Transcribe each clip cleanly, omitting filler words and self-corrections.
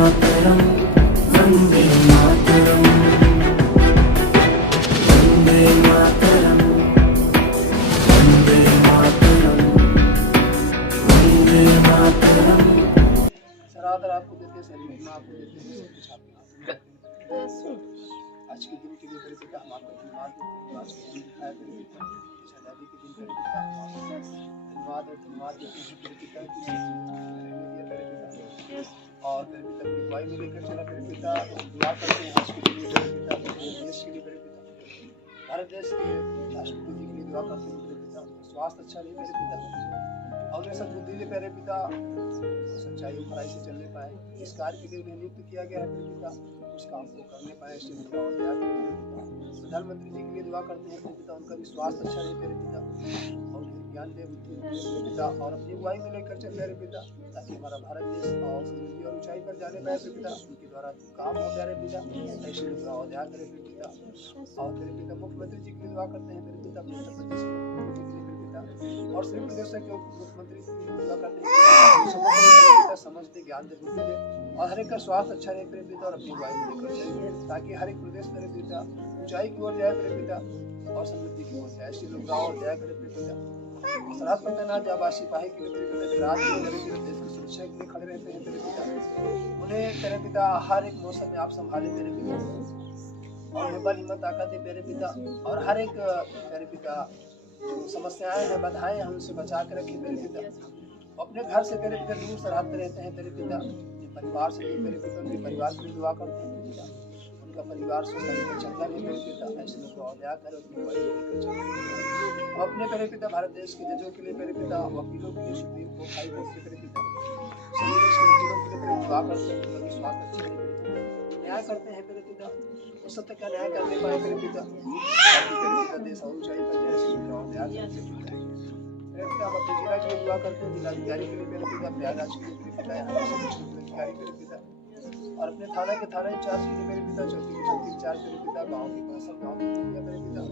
मातरम वंदे मातरम वंदे मातरम वंदे मातरम वंदे मातरम। सरादर आपको देते सर आपको देते हैं सब कुछ आपके आज के दिन के लिए मेरे पिता हम आपका धन्यवाद देते हैं। आज के दिन दिखाया मेरे पिता शादी के दिन मेरे पिता धन्यवाद और धन्यवाद देते हैं मेरे पिता की मेरे पिता और मेरे पिता की अगुवाई में लेकर चला मेरे पिता दुआ करते हैं आज के दिन मेरे पिता देश के लिए मेरे पिता भारत देश के राष्ट्रपति के लिए दुआ करते हैं मेरे पिता स्वास्थ्य अच्छा नहीं मेरे पिता और उन्हें सद्बुद्धि दे मेरे पिता सच्चाई और भलाई से चलने पाए इस कार्य के लिए उन्हें नियुक्त किया गया है मेरे पिता उस काम को करने पाए प्रधानमंत्री जी के लिए दुआ करते हैं मेरे पिता उनका भी स्वास्थ्य अच्छा रहे मेरे पिता और उन्हें ज्ञान दे मेरे पिता और अपनी अगुवाई में लेकर चल मेरे पिता ताकि हमारा भारत देश और समृद्धि और ऊंचाई पर जाने पाए मेरे पिता उनके द्वारा काम हो जाए मेरे पिता ऐसे दुआ और दया करें मेरे पिता और मेरे पिता मुख्यमंत्री जी के लिए दुआ करते हैं मेरे पिता उत्तर प्रदेश और सिर्फ प्रदेश के मुख्यमंत्री दुआ करते हैं समझते ज्ञान दे बुद्धि दे और हर एक का स्वास्थ्य अच्छा रहे मेरे पिता और अपनी अगुवाई में लेकर चले ताकि हर एक प्रदेश मेरे पिता ऊंचाई की ओर जाए मेरे पिता और समृद्धि की ओर जाए ऐसे लोग गाँव दया करे मेरे पिता सरहद पर तैनात जाबाज सिपाही के लिए मेरे पिता राज में मेरे पिता देश की सुरक्षा के लिए खड़े रहते हैं मेरे पिता उन्हें तेरे पिता हर एक मौसम में आप संभाले मेरे पिता और उन्हें बल हिम्मत ताकत दे मेरे पिता और हर एक मेरे पिता जो समस्याएं हैं बाधाएं हैं उनसे बचा के रखे मेरे पिता अपने घर से मेरे पिता दूर सरहद पे रहते हैं मेरे पिता परिवार से मेरे पिता उनके परिवार के लिए दुआ करते हैं मेरे पिता उनका परिवार से चंगा नहीं मेरे पिता ऐसे लोग को दया कर अपने मेरे पिता भारत देश के जजों के लिए मेरे पिता वकीलों के लिए सुप्रीम कोर्ट हाई कोर्ट के मेरे पिता सभी देश के वकीलों के लिए मेरे दुआ करते हैं उनका विश्वास अच्छे है मेरे पिता न्याय करते हैं मेरे पिता उस सत्य का न्याय करने पाए मेरे पिता देश और ऊंचाई पर जाए ऐसे लोग दया करते हैं मेरे पिता अपने जिला के लिए दुआ करते हैं जिलाधिकारी के लिए मेरे पिता प्रयागराज के लिए मेरे पिता अधिकारी मेरे पिता और अपने थाना के थाना इंचार्ज के लिए मेरे पिता चौकी के चौकी इंचार्ज मेरे पिता गाँव के कौंसल गाँव के मेरे पिता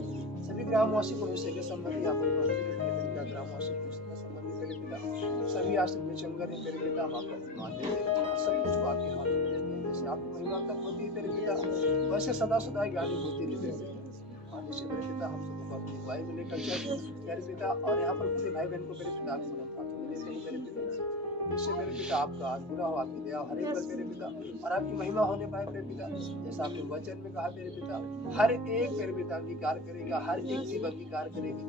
सभी ग्रामवासी भविष्य के संबंधी यहाँ पर मेरे पिता ग्रामवासी भविष्य के संबंधी मेरे पिता सभी आश्रित में चंगर है मेरे पिता हम आपका मान देते हैं सब कुछ आपके हाथ में देते हैं जैसे आपकी महिमा तक होती है मेरे पिता वैसे सदा सदा ज्ञानी होती रहते हैं जैसे मेरे पिता हम सबको अपनी अगुवाई में लेकर चल मेरे पिता और यहाँ पर पूरे भाई बहन को मेरे पिता आपके मदद हाथों में देते हैं मेरे पिता जिससे मेरे पिता आपका पूरा हो आपकी दया हर एक मेरे पिता और आपकी महिमा होने पाए मेरे पिता जैसा आपने वचन में कहा मेरे पिता हर एक मेरे पिता अंगीकार करेगा हर एक जीव अंगीकार करेगी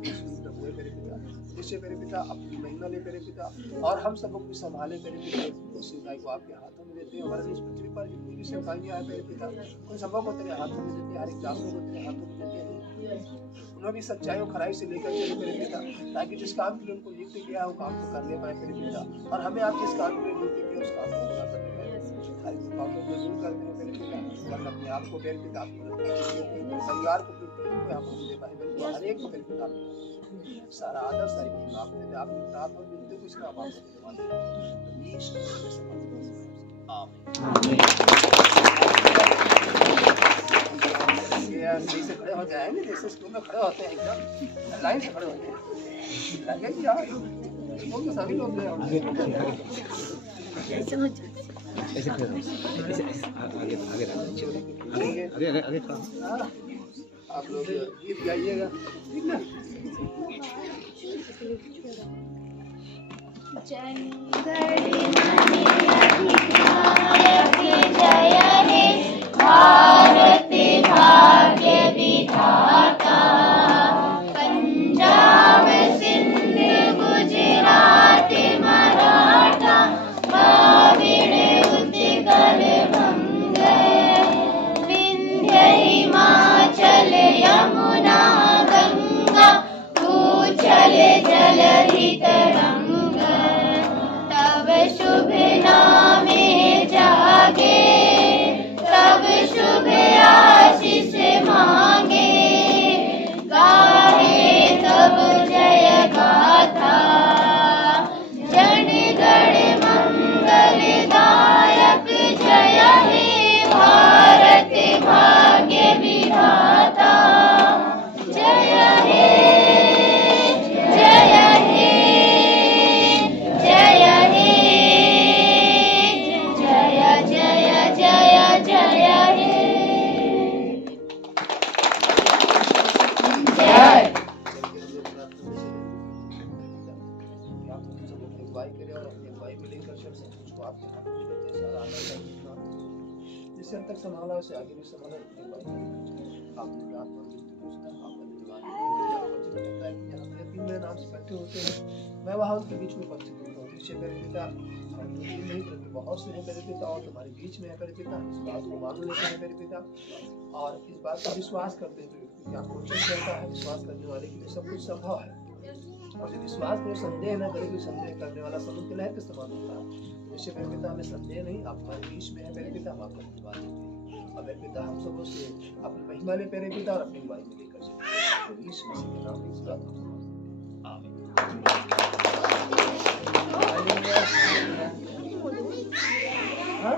हुए मेरे पिता जिससे मेरे पिता अपनी महिमा ले मेरे पिता और हम सबको भी संभाले मेरे पिता उस सेवकाई को आपके हाथों में देते हैं हमारे इस पृथ्वी पर जितनी भी सेवकाइयाँ हैं मेरे पिता उन सबको को तेरे हाथों में देते हैं हर एक दासों को तेरे हाथों में देते हैं उन्होंने भी सच्चाई और खराई से लेकर चले मेरे पिता ताकि जिस काम के लिए उनको नियुक्त किया है वो काम को करने पाए मेरे पिता और हमें आप जिस काम के लिए नियुक्त किया उस काम को पूरा करने पाए हर मुकामों को दूर करते हैं मेरे पिता और अपने आप को मेरे पिता परिवार को यहाँ पर दे पाए हर एक को मेरे पिता सारा आदर सारी महिमा आप देते आपने प्राप्त और मिलते कुछ ना आप सही से खड़े हो जाएंगे जैसे स्कूल में खड़े होते हैं एकदम लाइन से खड़े होते हैं लगे कि यार स्कूल में सभी लोग ऐसे आगे आप लोग गीत गाइएगा ठीक ना भारती भाग्य विधाता पंजाब सिंध गुजरात मराठा द्राविड़ उत्कल बंग विंध्य हिमाचल यमुना गंगा उच्छल जलधि तरंग तब शुभ नामे सिर तक संभाला उसे आगे भी संभाला। आपने प्रार्थना की पूछना आपका धन्यवाद। वचन कहता है कि जहाँ पे तीन मेरे नाम से इकट्ठे होते हैं मैं वहाँ उनके बीच में उपस्थित होता हूँ। नीचे मेरे पिता नहीं करते बहुत से हैं मेरे पिता और तुम्हारे बीच में है मेरे पिता। इस बात को मान लेते हैं मेरे पिता और इस बात का विश्वास करते हैं क्योंकि आपको वचन कहता है विश्वास करने वाले के लिए सब कुछ संभव है। और जो विश्वास में संदेह न करे कि संदेह करने वाला समुद्र लहर के समान होता है। जैसे मेरे पिता में संदेह नहीं आप हमारे बीच में है मेरे पिता हम आपका धन्यवाद देते हैं। और मेरे पिता हम सबों से अपनी महिमा ले मेरे पिता और अपनी वाई में लेकर चलते तो यीशु मसीह के नाम में इस बात को आमीन। हाँ?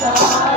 Yes.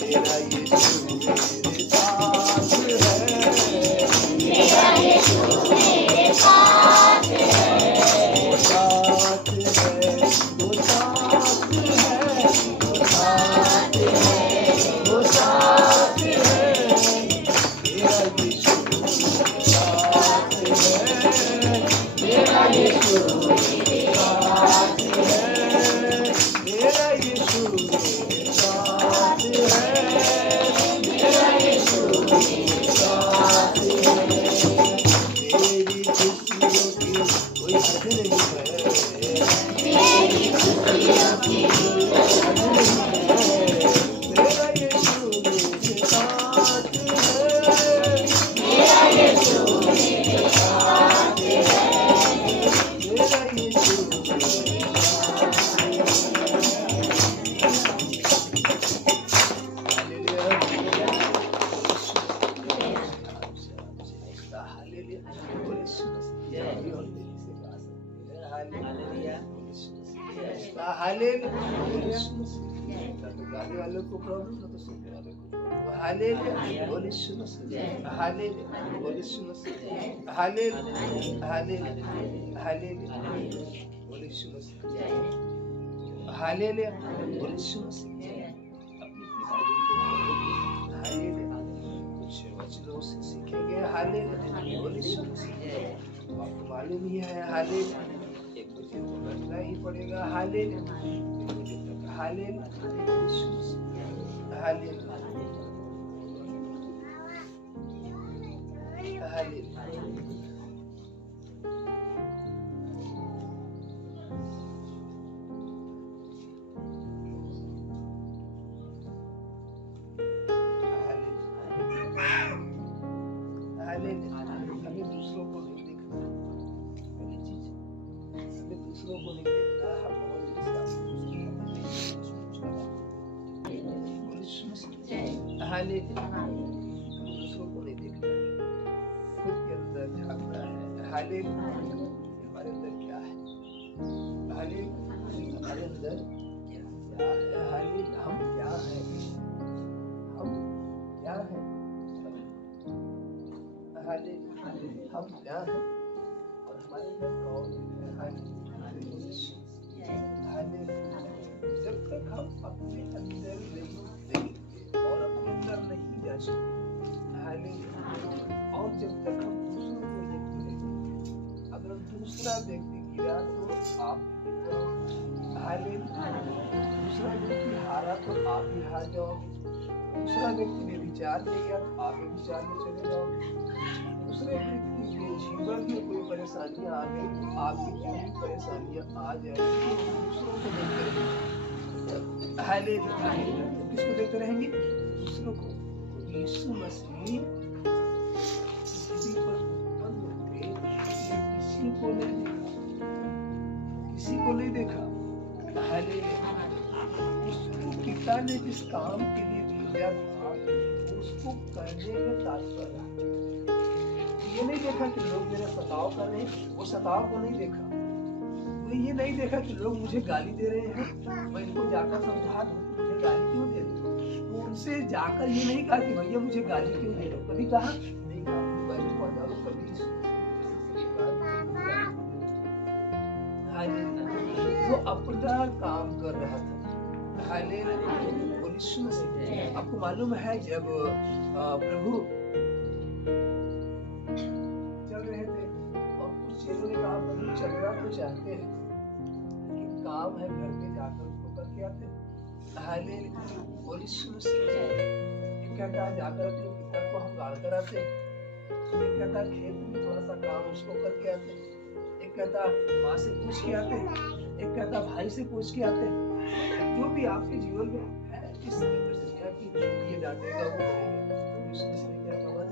तेरा यीशु मेरे साथ है। हालेलुया। गाने वालों को प्रॉब्लम ना तो सुनने वालों को हालेलुया। बोल यीशु मसीह हालेलुया। बोल यीशु मसीह हालेलुया। हालेलुया। हालेलुया। बोल यीशु मसीह हालेलुया। बोल यीशु मसीह अपनी हालेलुया। कुछ वचनों से सीखेंगे हालेलुया। बोल यीशु मसीह आपको मालूम ही है हालेलुया। एक तो फिर तो करना ही पड़ेगा हालेलुया। हालेलुया। हालेलुया। हालेलुया। हमें दूसरों को नहीं देखना, पहली चीज हमें दूसरों को नहीं देखना, हम दूसरों को नहीं देखना, खुद के अंदर झांकना है। हालेलुया। हमारे अंदर क्या है? हालेलुया। हमारे अंदर क्या है? हालेलुया। हम क्या हैं? हम क्या हैं? हालेलुया। हम क्या हैं और हमारे अंदर कौन है? हालेलुया। हालेलुया। जब तक हम अपने अंदर नहीं देखेंगे और अपने अंदर नहीं जांचेंगे, हालेलुया, और जब तक हम दूसरों को देखते रहेंगे, अगर दूसरा व्यक्ति गिरा तो आप भी गिरो, हालेलुया। दूसरा व्यक्ति हारा तो आप भी हार जाओगे, दूसरा व्यक्ति में विचार नहीं गया तो आप भी विचार में चले जाओगे, दूसरे व्यक्ति के जीवन में कोई परेशानियां आ गई तो आपकी जो भी परेशानियां आ जाएंगी तो दूसरों को देखते रहेंगे। हालेलुया। किसको देखते रहेंगे? दूसरों को। यीशु मसीह पृथ्वी पर उत्पन्न होके किसी को नहीं देखा, किसी को नहीं देखा। हालेलुया। उसको पिता ने जिस काम के लिए भेजा था उसको करने में तात्पर्य ये नहीं देखा कि लोग मेरा सताव कर रहे हैं, वो सताव को नहीं देखा। तो ये नहीं देखा कि लोग मुझे गाली दे रहे हैं, मैं इनको जाकर समझा दूं मुझे गाली क्यों दे रहे हो। तो उनसे जाकर ये नहीं कहा कि भैया मुझे गाली क्यों दे रहे हो, कभी कहा नहीं कहा। बाइबल पढ़ डालो कभी वो अपना काम कर रहा था। हालेलुया। और यीशु मसीह आपको मालूम है जब प्रभु चलना तो चाहते हैं लेकिन काम है घर पे जाकर उसको करके आते हैं। हालेलुया। और यीशु मसीह एक कहता है जाकर अपने पिता को हम गाड़ कर आते हैं, एक कहता खेत में थोड़ा सा काम उसको करके आते हैं, एक कहता माँ से पूछ के आते हैं, एक कहता भाई से पूछ के आते हैं। जो भी आपके जीवन में है इस दुनिया की ये डांटेगा वो करेगा, तो यीशु मसीह ने क्या कहा?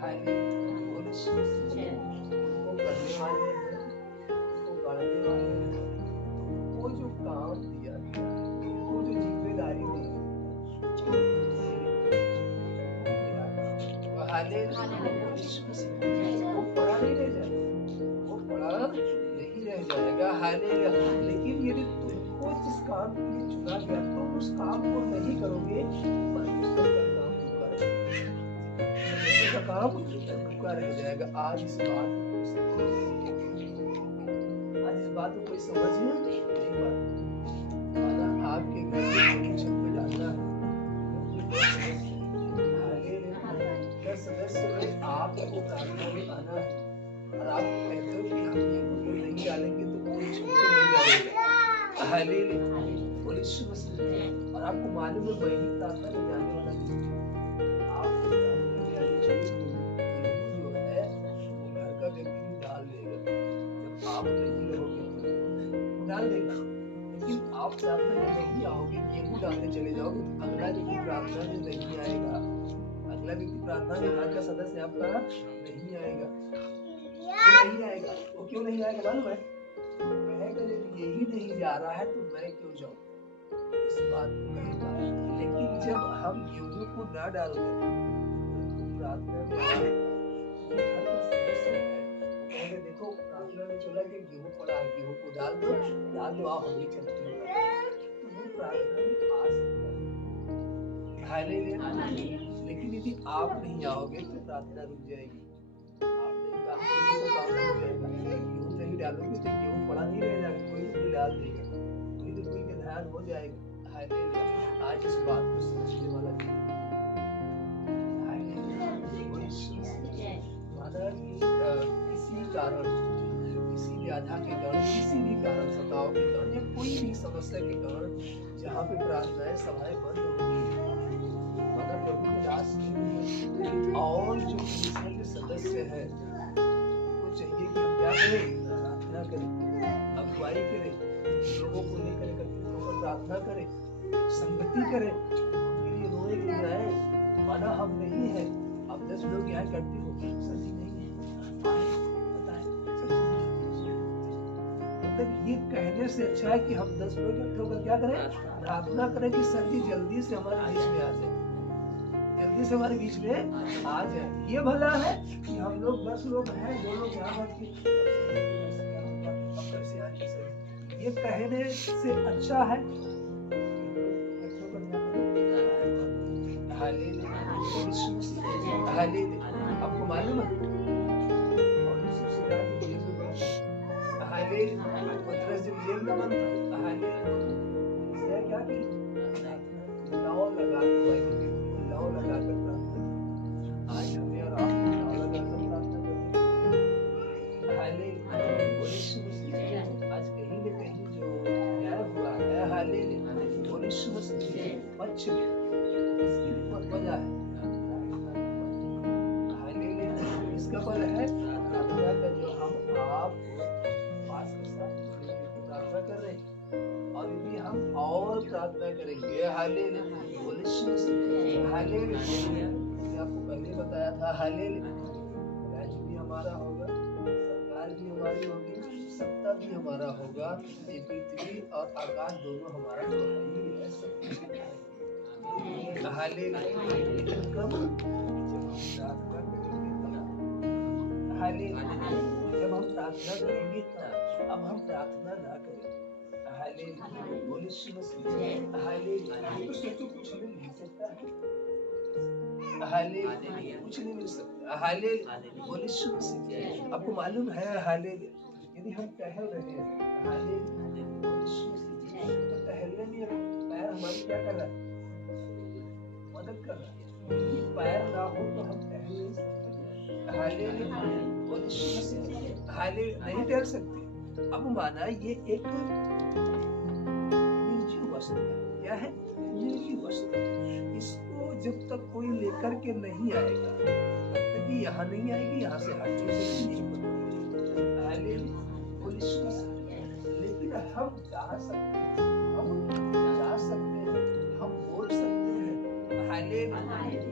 हालेलुया। और यीशु मसीह वो करने वाले वो जो काम दिया गया, वो जो जिम्मेदारी दी, वो पड़ा नहीं रह जाएगा, वो पड़ा नहीं रह जाएगा। हालेलुया। लेकिन यदि तुमको जिस काम के लिए चुना गया तुम उस काम को नहीं करोगे, परमेश्वर का काम रुका रहेगा, परमेश्वर का काम रुका रह जाएगा। आज इस बात को कोई समझ नहीं पाता। आपके घर में छत पे डालना है, 10 सदस्य में आपको प्रार्थना में आना है और आप कहते हो कि हम ये नहीं डालेंगे तो कोई छत पे नहीं डालेगा। हालेलुया। और यीशु मसीह और आपको मालूम है वही प्रार्थना में जाने वाला आप प्रार्थना में आने चाहिए जो है वो घर का व्यक्ति भी डाल देगा। जब आप नहीं रहोगे डाल देगा, लेकिन आप प्रार्थना में नहीं आओगे, गेहूं डालने चले जाओगे तो अगला व्यक्ति प्रार्थना में नहीं आएगा, अगला व्यक्ति प्रार्थना में घर का सदस्य आपका नहीं आएगा, वो नहीं आएगा। वो क्यों नहीं आएगा मालूम है? कहेगा जब यही नहीं जा रहा है तो मैं क्यों जाऊं, इस बात को कहेगा। लेकिन जब हम गेहूं को ना डाल दें प्रार्थना में देखो प्रार्थना में चला कि गेहूं पड़ा है, गेहूं को डाल दो आओ हम ही चलते हैं। प्रार्थना में आ सकता है। हालेलुया। लेकिन यदि आप नहीं आओगे तो प्रार्थना रुक जाएगी। आप नहीं काम करोगे तो काम रुक जाएगा। गेहूं नहीं डालोगे तो गेहूं पड़ा नहीं रह जाएगा, कोई तो डाल देगा, कोई तो कोई का ध्यान हो जाएगा। हालेलुया। आज इस बात को समझने वाला किसी कारण, किसी व्याधा के कारण, किसी भी कारण, सताव के कारण या कोई भी समस्या के कारण जहाँ पे प्रार्थनाएं सभाएं बंद हो गई मगर प्रभु के दास और जो कलीसिया के सदस्य है उनको चाहिए कि हम क्या करें? प्रार्थना करें, अगुवाई करें, लोगों को लेकर एकत्रित होकर प्रार्थना करें, संगति करें, उनके लिए रोए गिराए। माना हम नहीं है, अब 10 लोग यहाँ इकट्ठे हो सच्ची नहीं है, मतलब ये कहने से अच्छा है कि हम 10 लोग इकट्ठे होकर क्या करें? प्रार्थना करें कि सर जी जल्दी से हमारे बीच में आ जाए, जल्दी से हमारे बीच में आ जाए। ये भला है कि हम लोग 10 लोग हैं, 2 लोग यहाँ बैठ के ये कहने से अच्छा है आपको मालूम है 15 दिन जेल में बंद था। क्या की लाओ लगा कर प्रार्थना। आज हमें और आपको लाओ लगा कर प्रार्थना करनी। आज कहीं न कहीं जो न्याय हुआ है पक्ष में इसकी बहुत वजह है। इसका फल है प्रार्थना का जो हम आप पास के साथ प्रार्थना कर रहे हैं और यदि हम और प्रार्थना करेंगे आपको पहले बताया था राज्य भी हमारा होगा, सरकार भी हमारी होगी, सत्ता भी हमारा होगा, ये पृथ्वी और आकाश दोनों हमारा तो ही है, सब कुछ जब हम प्रार्थना करेंगे तब। अब हम प्रार्थना ना करें तो सोचो कुछ नहीं मिल सकता है, कुछ नहीं मिल सकता। आपको मालूम है यदि हम टहल रहे हैं तो टहलने में पैर हमारी क्या कर रहा है? मदद कर रहा है। पैर ना हो तो हम टहल नहीं सकते, नहीं टहल सकते। अब माना ये एक निर्जीव वस्तु है। क्या है? निर्जीव वस्तु। इसको जब तक कोई लेकर के नहीं आएगा तब तक ये यहाँ नहीं आएगी, यहाँ से हट नहीं बनेगी। लेकिन हम जा सकते हैं, हम बोल सकते हैं।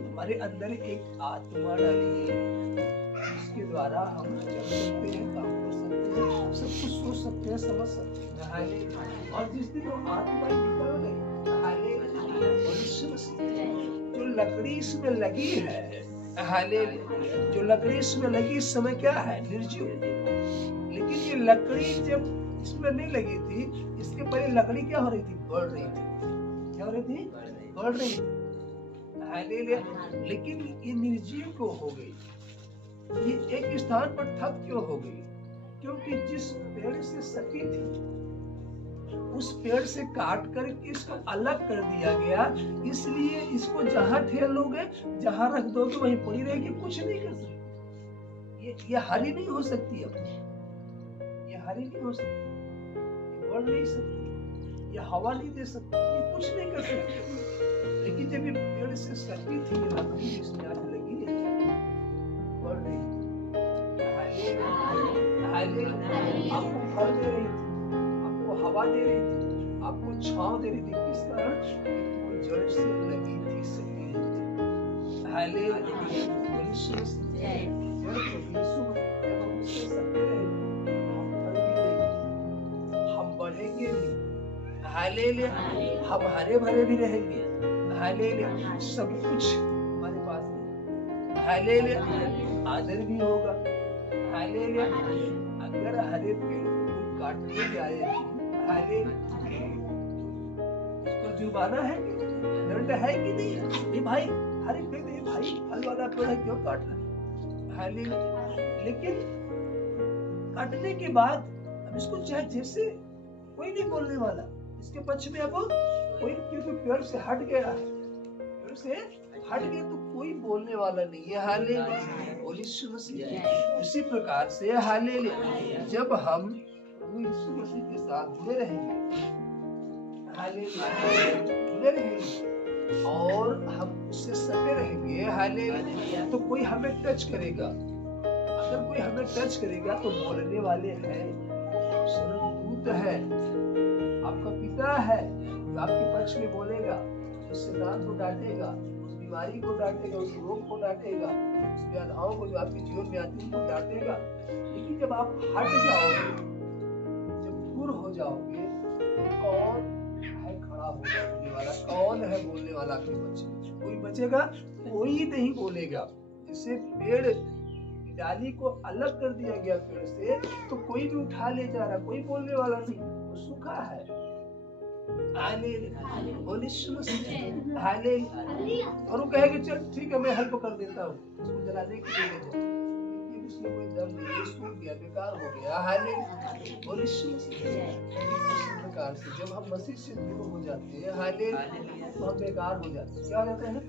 हमारे अंदर एक आत्मा डाली है जिसके द्वारा हम चल सकते हैं, काम कर सकते हैं, सब कुछ सोच सकते हैं, समझ सकते हैं। और जिस दिन वो आत्मा निकल गई जो लकड़ी इसमें लगी है, जो लकड़ी इसमें लगी इस समय क्या है? निर्जीव। लेकिन ये लकड़ी जब इसमें नहीं लगी थी, इसके पहले लकड़ी क्या हो रही थी? बढ़ रही थी। क्या हो रही थी? बढ़ रही थी। लेकिन ये निर्जीव को हो गई, ये एक स्थान पर ठप क्यों हो गई? क्योंकि जिस पेड़ से सटी थी उस पेड़ से काट कर इसको अलग कर दिया गया, इसलिए इसको जहां ठेल लोगे, जहां रख दोगे वहीं पड़ी रहेगी, कुछ नहीं कर सकती। ये हरी नहीं हो सकती, अब ये हरी नहीं हो सकती, ये बढ़ नहीं सकती, ये हवा नहीं दे सकती, ये कुछ नहीं कर सकती। लेकिन जब ये पेड़ से सटी थी, लकड़ी इसमें आज लगी है, बढ़ रही आपको फल दे रही थी, आपको हवा दे रही थी, आपको छांव दे रही थी। किस कारण? जड़ से लगी थी, सकी हम बढ़ेंगे भी, हम हरे भरे भी रहेंगे, सब कुछ हमारे पास है, आदर भी होगा। अगर हरे पेड़ को काटने जाए उसको जुर्माना है कि दंड है कि नहीं? ये भाई हर एक व्यक्ति, ये भाई फल वाला पेड़ है क्यों काट रहा है? हालेलुया। लेकिन काटने के बाद अब इसको चाहे जैसे कोई नहीं बोलने वाला, इसके पक्ष में अब कोई, क्योंकि पेड़ से हट गया है, पेड़ से हट गए तो कोई बोलने वाला नहीं है। हालेलुया। बोलिए यीशु मसीह। उसी प्रकार से हालेलुया, जब हम यीशु मसीह के साथ जुड़े रहेंगे, हालेलुया, जुड़े रहेंगे और हम उससे सटे रहेंगे, हालेलुया, तो कोई हमें टच करेगा। अगर कोई हमें टच करेगा तो बोलने वाले हैं, स्वर्गदूत है, आपका पिता है, जो आपके पक्ष में बोलेगा, उस शैतान को डांटेगा, उस बीमारी को डांटेगा, उस रोग को डांटेगा, उस व्याधाओं को जो आपके जीवन में आती है उनको डांटेगा। लेकिन जब आप हट जाओगे, जब दूर हो जाओगे, तो कौन है खड़ा होगा बोलने वाला? कौन है बोलने वाला आपके पक्ष में? कोई बचेगा? कोई नहीं बोलेगा। जैसे पेड़ डाली को अलग कर दिया गया पेड़ से, तो कोई भी उठा ले जा रहा, कोई बोलने वाला नहीं, वो सूखा है। और वो कहेगा चल ठीक है मैं हेल्प कर देता हूँ, उसको जलाने के लिए ले जाओ, लेकिन उसमें कोई दम नहीं, सूख गया, बेकार हो गया। हालेलुया। इस प्रकार से जब हम मसीह से दूर हो जाते हैं, हालेलुया, तो हम बेकार हो जाते हैं। क्या हो जाते हैं?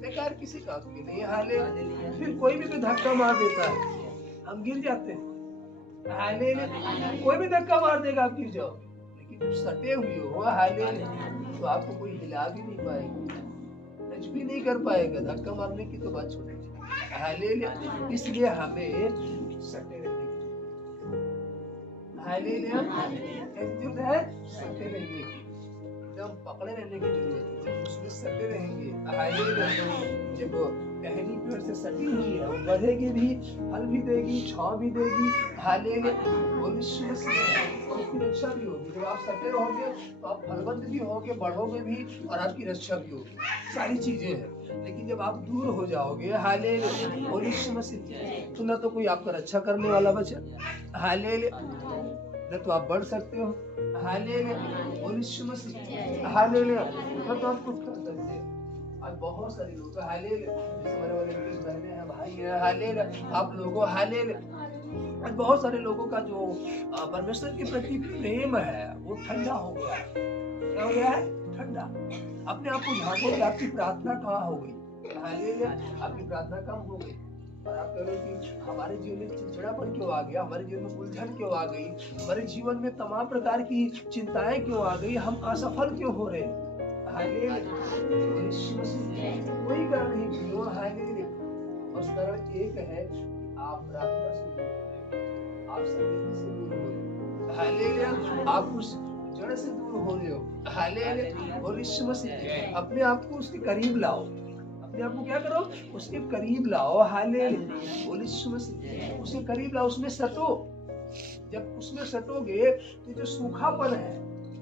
बेकार, किसी काम के नहीं। हालेलुया। फिर कोई भी धक्का मार देता है, हम गिर जाते हैं। हालेलुया। कोई भी धक्का मार देगा, आप गिर जाओगे। लेकिन जब सटे हुए हो, हालेलुया, तो आपको कोई हिला भी नहीं पाएगा, टच भी नहीं कर पाएगा। धक्का मारने की तो बात छोड़ दीजिए। हालेलुया। इसलिए हमें सटे रहने की, हालेलुया, जो है सटे रहने की, एकदम पकड़े रहने की जरूरत है। जब उसमें सटे रहेंगे, हालेलुया, जब टहनी पेड़ से सटी हुई है, वो बढ़ेगी भी, फल भी देगी, छांव भी देगी। हालेलुया। और उसकी रक्षा भी होगी। जब आप सटे रहोगे तो आप फलवंत भी होगे, बढ़ोगे भी, और आपकी रक्षा भी होगी। सारी चीजें हैं। लेकिन जब आप दूर हो जाओगे, हालेलुया, और यीशु मसीह, तो ना तो कोई आपका रक्षा करने वाला बचा, हालेलुया, न तो आप बढ़ सकते हो, हालेलुया, और यीशु मसीह, हालेलुया, न तो आप कुछ कर सकते हो। आज बहुत सारे लोग, हालेलुया, जैसे हमारे वाले बहनें हैं, भाई हैं, हालेलुया, आप लोगों, हालेलुया, आज बहुत सारे लोगों का जो परमेश्वर के प्रति प्रेम है वो ठंडा हो गया है। क्या हो गया है? ठंडा। अपने आप को झांको कि आपकी प्रार्थना कहाँ हो गई? हालेलुया, आपकी प्रार्थना कम हो गई। और आप कह रहे हो कि हमारे जीवन में चिड़चिड़ापन क्यों आ गया, हमारे जीवन में उलझन क्यों आ गई, हमारे जीवन में तमाम प्रकार की चिंताएं क्यों आ गई, हम असफल क्यों हो रहे हैं? हालेलुया। कोई कारण नहीं क्यों? हालेलुया। और कारण एक है कि आप प्रार्थना से दूर हो, आप संगीत से दूर हो रहे हो, हालेलुया, आप उस जड़ से दूर हो रहे हो, हालेलुया। और यीशु मसीह, अपने आप को उसके करीब लाओ, अपने आप को क्या करो? उसके करीब लाओ, हालेलुया। और यीशु मसीह, उसके करीब लाओ, उसमें सटो। जब उसमें सटोगे तो जो सूखापन है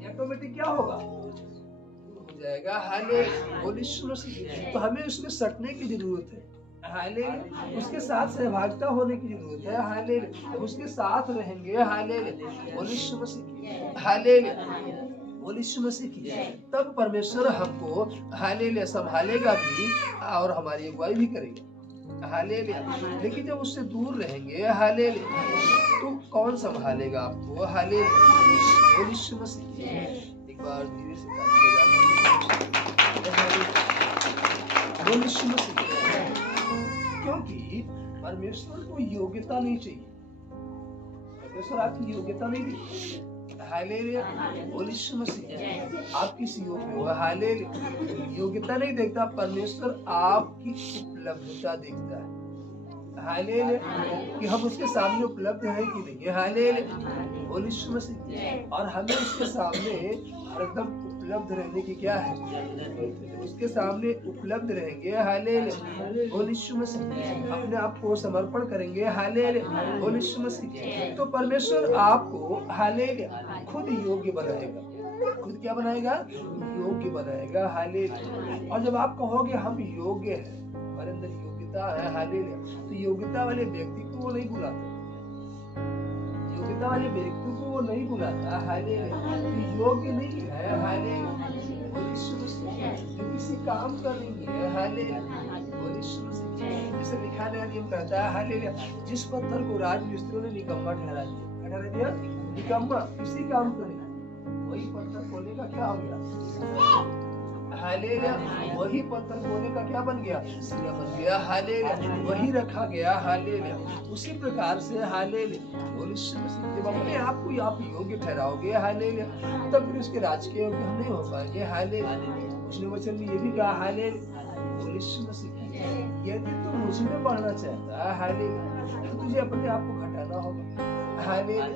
ऑटोमेटिक क्या होगा? दूर हो जाएगा, हालेलुया। और यीशु मसीह, तो हमें उसमें सटने की जरूरत है, हालेलुया, उसके साथ सहभागिता होने की जरूरत है, हालेलुया, उसके साथ रहेंगे, हालेलुया, और यीशु मसीह, हालेलुया, और यीशु मसीह, तब परमेश्वर हमको, हालेलुया, संभालेगा भी और हमारी अगुवाई भी करेगा, हालेलुया। लेकिन जब उससे दूर रहेंगे, हालेलुया, तो कौन संभालेगा आपको? हालेलुया, और यीशु मसीह। एक बार धीरे से और यीशु मसीह, क्योंकि परमेश्वर को योग्यता नहीं चाहिए, परमेश्वर आपकी योग्यता नहीं दी, हालेलुया, और यीशु मसीह, आप किस योग्य हो? हालेलुया, योग्यता नहीं देखता परमेश्वर, आपकी उपलब्धता देखता है, हालेलुया, कि हम उसके सामने उपलब्ध हैं कि नहीं, हालेलुया, और यीशु मसीह, और हमें उसके सामने हरदम उपलब्ध रहने की क्या है? उसके सामने उपलब्ध रहेंगे, हालेलुया, और यीशु मसीह, अपने आप को समर्पण करेंगे, हालेलुया, और यीशु मसीह, तो परमेश्वर आपको, हालेलुया, खुद योग्य बनाएगा। खुद क्या बनाएगा? योग्य बनाएगा, हालेलुया। और जब आप कहोगे हम योग्य हैं, हमारे अंदर योग्यता है, हालेलुया, तो योग्यता वाले व्यक्ति को वो नहीं बुलाता, योग्यता वाले व्यक्ति को वो नहीं बुलाता, हालेलुया, योग्य नहीं है, हालेलुया, जो किसी काम करेंगे हालेलुया, जैसे लिखा है नियम कहता है हालेलुया, जिस पत्थर को राजमिस्त्रियों ने निकम्मा ठहरा दिया, ठहरा दिया निकम्मा किसी काम को नहीं, वही पत्थर कोने का क्या हो गया हालेलुया, वही पत्थर कोने का क्या बन गया सिरा बन गया हालेलुया, वही रखा गया हालेलुया। उसी प्रकार से हालेलुया जब अपने आप को आप योग्य ठहराओगे हालेलुया, तब फिर उसके राज के योग्य हम नहीं हो पाएंगे हालेलुया। उसने वचन में ये भी कहा हालेलुया, यदि तू मुझ में बढ़ना चाहता है हालेलुया, तो तुझे अपने आप को घटाना होगा हालेलुया।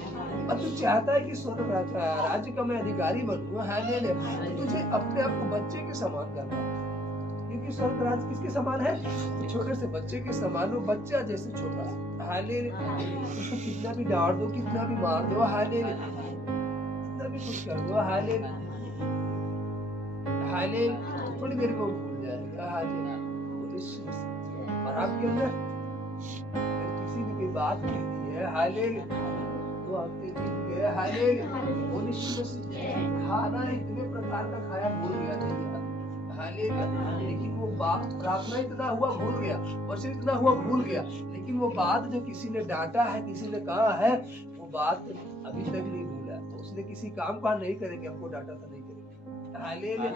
और तू चाहता है कि स्वर्ग राज्य का मैं अधिकारी बनूं हालेलुया, तो तुझे अपने आप को बच्चे के समान करना होगा, क्योंकि स्वर्ग राज्य किसके समान है, छोटे से बच्चे के समान। वो बच्चा जैसे छोटा हालेलुया, उसको कितना भी डांट दो, कितना भी मार दो हालेलुया, कितना भी कुछ कर दो हालेलुया, हालेलुया, थोड़ी देर को भूल जाएगा हालेलुया। और आपके अंदर किसी ने कोई बात कह दी है हालेलुया, तो आपके जीत गए हालेलुया। खाना इतने प्रकार का खाया भूल गया नहीं हालेलुया, लेकिन वो बात प्रार्थना इतना हुआ भूल गया, वचन इतना हुआ भूल गया, लेकिन वो बात जो किसी ने डांटा है, किसी ने कहा है, वो बात अभी तक नहीं भूला। तो उसने किसी काम का नहीं करेंगे, हमको डांटा था नहीं करेंगे हालेलुया।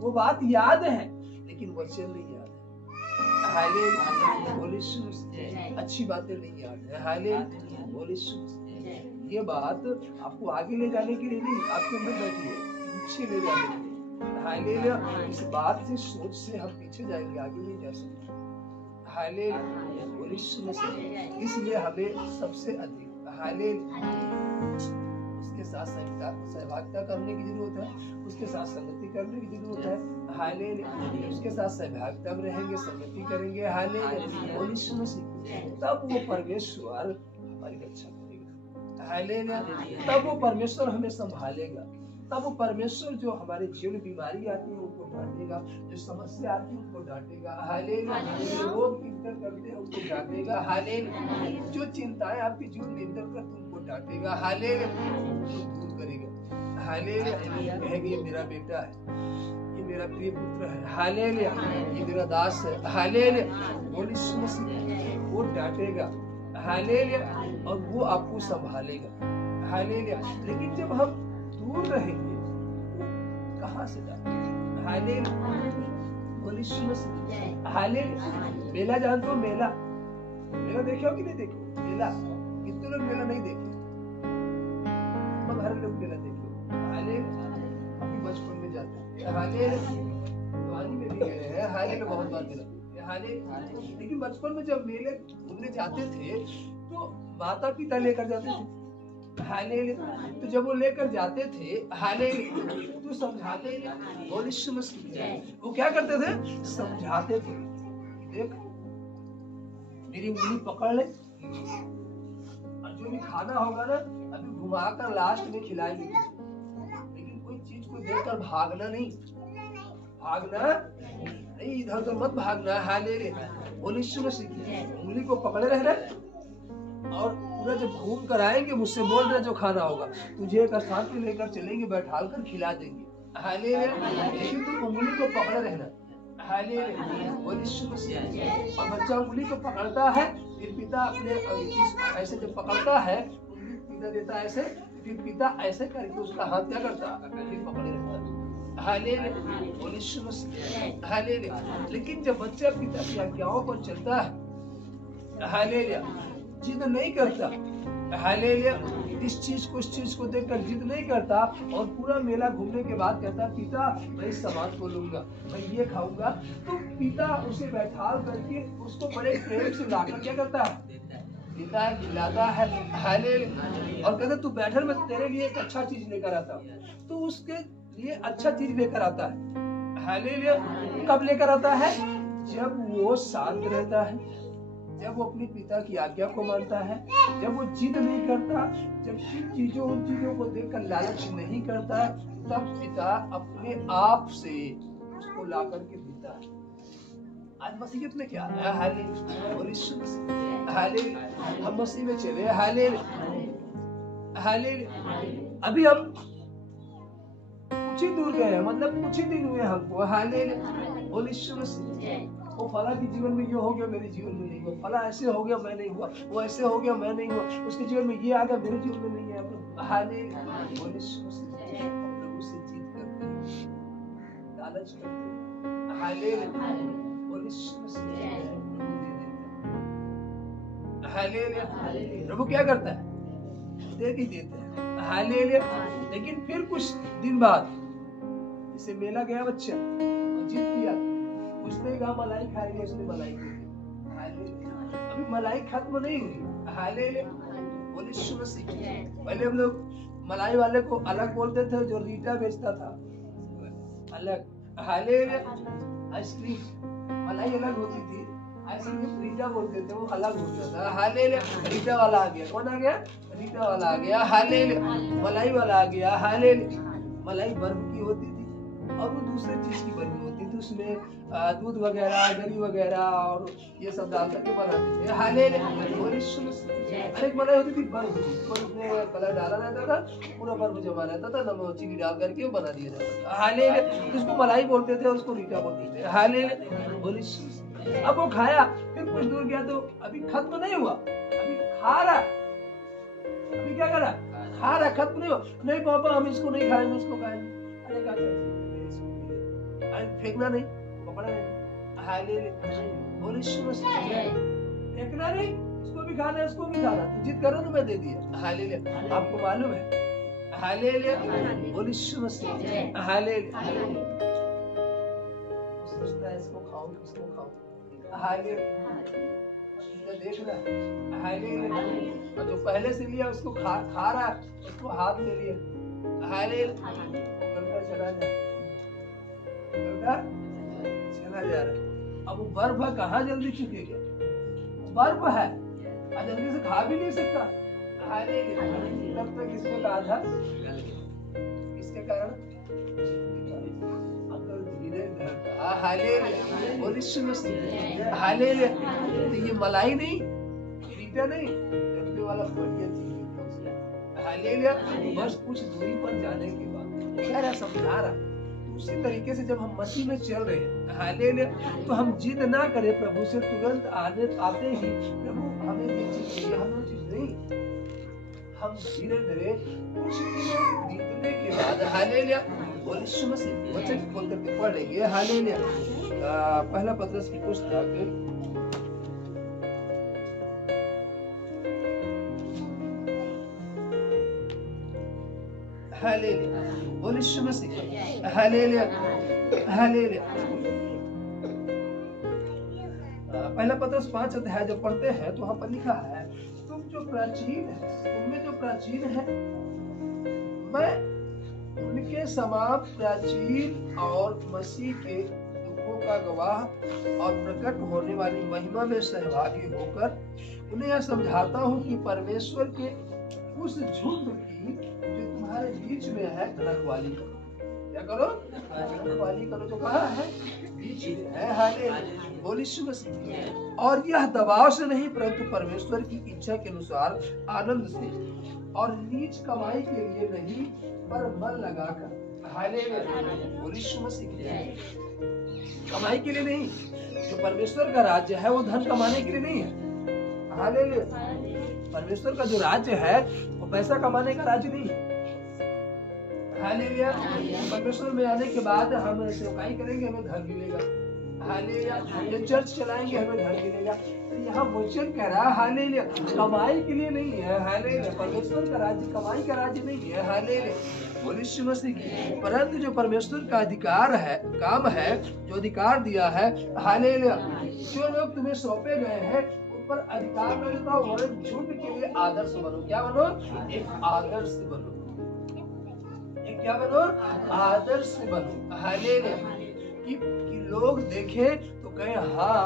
वो बात याद है लेकिन वचन नहीं याद है हालेलुया, अच्छी बातें नहीं याद है हालेलुया। ये बात आपको आगे ले जाने के लिए नहीं, आपके अंदर बैठी है, पीछे ले जाने के लिए हालेलुया। इस बात से सोच से हम पीछे जाएंगे, आगे नहीं जा सकते हालेलुया। इसलिए हमें सबसे अधिक हालेलुया उसके साथ सहभागिता करने की जरूरत है, उसके साथ संगति करने की जरूरत है हालेलुया। उसके साथ सहभागिता में रहेंगे, संगति करेंगे हालेलुया, तब वो परमेश्वर हमारी रक्षा करेगा हालेलुया। तब वो परमेश्वर हमें संभालेगा, तब वो परमेश्वर जो हमारे जीवन में बीमारी आती है उनको डांटेगा, जो समस्या आती है उनको डांटेगा हालेलुया, जो रोग इंटर करते हैं उनको डांटेगा हालेलुया, जो चिंताएं आपके जीवन में इंटर करते हैं उनको डांटेगा हालेलुया, दूर करेगा हालेलुया। कहेंगे ये मेरा बेटा है, ये मेरा प्रिय पुत्र है हालेलुया, ये मेरा दास है हालेलुया। वो डांटेगा हालेलुया और वो आपको संभालेगा हालेलुया। लेकिन जब हम दूर रहेंगे, कहाँ से जाएंगे हालेलुया, हालेलुया। मेला जानते हो, मेला मेला देखे हो कि नहीं देखे? मेला कितने लोग मेला नहीं देखे? हर लोग मेला देखे हालेलुया। अभी बचपन में जाते हैं हालेलुया, जवानी में भी गए हैं हालेलुया, बहुत बार मेला हालेलुया। लेकिन बचपन में जब मेले घूमने जाते थे तो माता पिता लेकर जाते थे हालेलुया। तो जब वो लेकर जाते थे हालेलुया तो समझाते थे, वो क्या करते थे? समझाते थे, देख मेरी उंगली पकड़ ले और जो भी खाना होगा ना अभी घुमाकर लास्ट में खिलाएंगे, लेकिन कोई चीज को देखकर भागना नहीं, भागना नहीं, इधर उधर मत भागना हालेलुया। उंगली को पकड़े रहना और पूरा जब घूम कर आएंगे मुझसे बोल रहे जो खाना होगा, तुझे एक स्थान पे लेकर चलेंगे, बैठाल कर खिला देंगे हालेलुया, लेकिन तुम उंगली को पकड़े रहना हालेलुया। और बच्चा उंगली को पकड़ता है, फिर पिता अपने ऐसे जब पकड़ता है, उंगली पिता देता है ऐसे, फिर पिता ऐसे करके उसका हाथ क्या करता है, फिर पकड़े रहता हालेलुया। लेकिन जब बच्चा पिता की आज्ञाओं पर चलता है हालेलुया, जिद नहीं करता हालेलुया, इस चीज को देखकर जिद नहीं करता, और पूरा मेला घूमने के बाद कहता पिता मैं इस सामान को लूंगा, मैं ये खाऊंगा, तो पिता उसे बैठाल करके उसको बड़े प्रेम से लाकर क्या करता है, पिता खिलाता है हालेलुया, और कहता तू बैठल मैं तेरे लिए एक अच्छा चीज लेकर आता हूँ, तो उसके लिए अच्छा चीज लेकर आता है हालेलुया। कब लेकर आता है? जब वो शांत रहता है, जब वो अपने पिता की आज्ञा को मानता है, जब वो जिद नहीं करता, जब उन चीजों को देखकर लालच नहीं करता, तब पिता अपने आप से उसको ला करके देता है। आज मसीहत में क्या है हालेलुया, और हालेलुया हम मसीह में चले हालेलुया हालेलुया। अभी हम कुछ ही दूर गए हैं, मतलब कुछ ही दिन हुए हमको। हालेलुया, बोल यीशु मसीह। वो फला के जीवन में ये हो गया, मेरे जीवन में नहीं हुआ। फला ऐसे हो गया, मैं नहीं हुआ। वो ऐसे हो गया, मैं नहीं हुआ। उसके जीवन में ये आ गया, मेरे जीवन में नहीं आया। हालेलुया, बोल यीशु मसीह। प्रभु से जीत करते हैं, लालच करते हैं। हालेलुया, बोल यीशु मसीह। हालेलुया, प्रभु क्या करता है? दे ही देते हैं। हालेलुया। लेकिन फिर कुछ दिन बाद जैसे मेला गया बच्चा, जिद किया, उसने कहा मलाई खाएंगे, उसने मलाई खाई। हालेलुया, अभी मलाई खत्म नहीं हुई। हालेलुया, बोल यीशु मसीह। पहले हम लोग मलाई वाले को अलग बोलते थे, जो रीटा बेचता था अलग। हालेलुया, आइसक्रीम मलाई अलग होती थी, आइसक्रीम रीटा बोलते थे, वो अलग होता था। हालेलुया, रीटा वाला आ गया। कौन आ गया? रीटा वाला आ गया। हालेलुया, मलाई वाला आ गया। हालेलुया, मलाई बर्फ की होती थी और वो दूसरे चीज की बनी होती थी, उसमें दूध वगैरह, दही वगैरह और ये सब डाल करके बनाते थे। हालेलुया, बोल यीशु मसीह। एक मलाई होती थी बर्फ की, उसमें कलर डाला रहता था, पूरा बर्फ जमा रहता था, नमक चीनी डाल करके वो बना दिया जाता था। हालेलुया, उसको मलाई बोलते थे, उसको रीटा बोलते थे। हालेलुया, बोल यीशु मसीह। अब वो खाया, फिर कुछ दूर गया तो अभी खत्म नहीं हुआ, अभी खा रहा। अभी क्या कर रहा? खा रहा, खत्म नहीं हुआ। नहीं पापा, हम इसको नहीं खाएंगे, इसको खाएंगे। अरे कहा फेंकना नहीं, पकड़ा नहीं। हालेलुया, बोल यीशु मसीह। फेंकना नहीं, इसको भी खाना है, इसको भी खाना। तू जिद करो तो मैं दे दिया। हालेलुया, आपको मालूम है? हालेलुया, बोल यीशु मसीह। हालेलुया, सोचता है इसको खाओ, इसको खाओ। हालेलुया, देख रहा है। हालेलुया, जो पहले से लिया उसको खा रहा, उसको हाथ में लिया। हालेलुया, चला जा रहा। अब वो बर्फ है, कहाँ जल्दी चुकेगा? बर्फ है और जल्दी से खा भी नहीं सकता। हालेलुया, तब तक इसने कहा था, इसके कारण हालेलुया, बोल यीशु मसीह। हालेलुया, तो ये मलाई नहीं, रीटा नहीं, रखने वाला बढ़िया चीज। हालेलुया, बस कुछ दूरी पर जाने के बाद कह रहा, समझा रहा। उसी तरीके से जब हम मसीह में चल रहे हैं, हालेलुया, तो हम जिद ना करें प्रभु से तुरंत आते ही प्रभु हमें ये चीज चाहिए, हमें वो चीज नहीं। हम धीरे धीरे कुछ दिनों बीतने के बाद, हालेलुया, बोल यीशु मसीह। वचन खोल करके पढ़ लेंगे। हालेलुया, पहला पतरस की पुस्तक हालेलुया, बोल यीशु मसीह। Hallelujah, hallelujah. पहला पतरस 5 अध्याय जब पढ़ते हैं तो वहां पर लिखा है, तुम जो प्राचीन है, तुम जो प्राचीन है, मैं उनके समान प्राचीन और मसीह के दुखों का गवाह और प्रकट होने वाली महिमा में सहभागी होकर उन्हें यह समझाता हूँ कि परमेश्वर के उस झुंड की जो तुम्हारे बीच में है रखवाली करो। क्या करो? रखवाली करो। जो कहा है बीच में है। हालेलुया, बोल यीशु मसीह। और यह दबाव से नहीं परंतु परमेश्वर की इच्छा के अनुसार आनंद से और नीच कमाई के लिए नहीं पर मन लगाकर। हालेलुया, बोल यीशु मसीह। कमाई के लिए नहीं, जो परमेश्वर का राज्य है वो धन कमाने के लिए नहीं है। हालेलुया, परमेश्वर का जो राज्य है वो पैसा कमाने का राज्य नहीं है। हालेलुया, परमेश्वर में आने के बाद हम सेवकाई करेंगे, हमें धन मिलेगा। हालेलुया, ये चर्च चलाएंगे, हमें धन मिलेगा। तो यहाँ वचन कह रहा है, हालेलुया, कमाई के लिए नहीं है। हालेलुया, परमेश्वर का राज्य कमाई का राज्य नहीं है। हालेलुया, बोल यीशु मसीह। परंतु जो परमेश्वर का अधिकार है, काम है, जो अधिकार दिया है, हालेलुया, जो लोग तुम्हें सौंपे गए हैं पर अधिकार मिलता हो, झुंड के लिए आदर्श बनो। क्या बनो? एक आदर्श बनो। एक क्या बनो? आदर्श बनो। हालेलुया, कि लोग देखे तो कहे, हाँ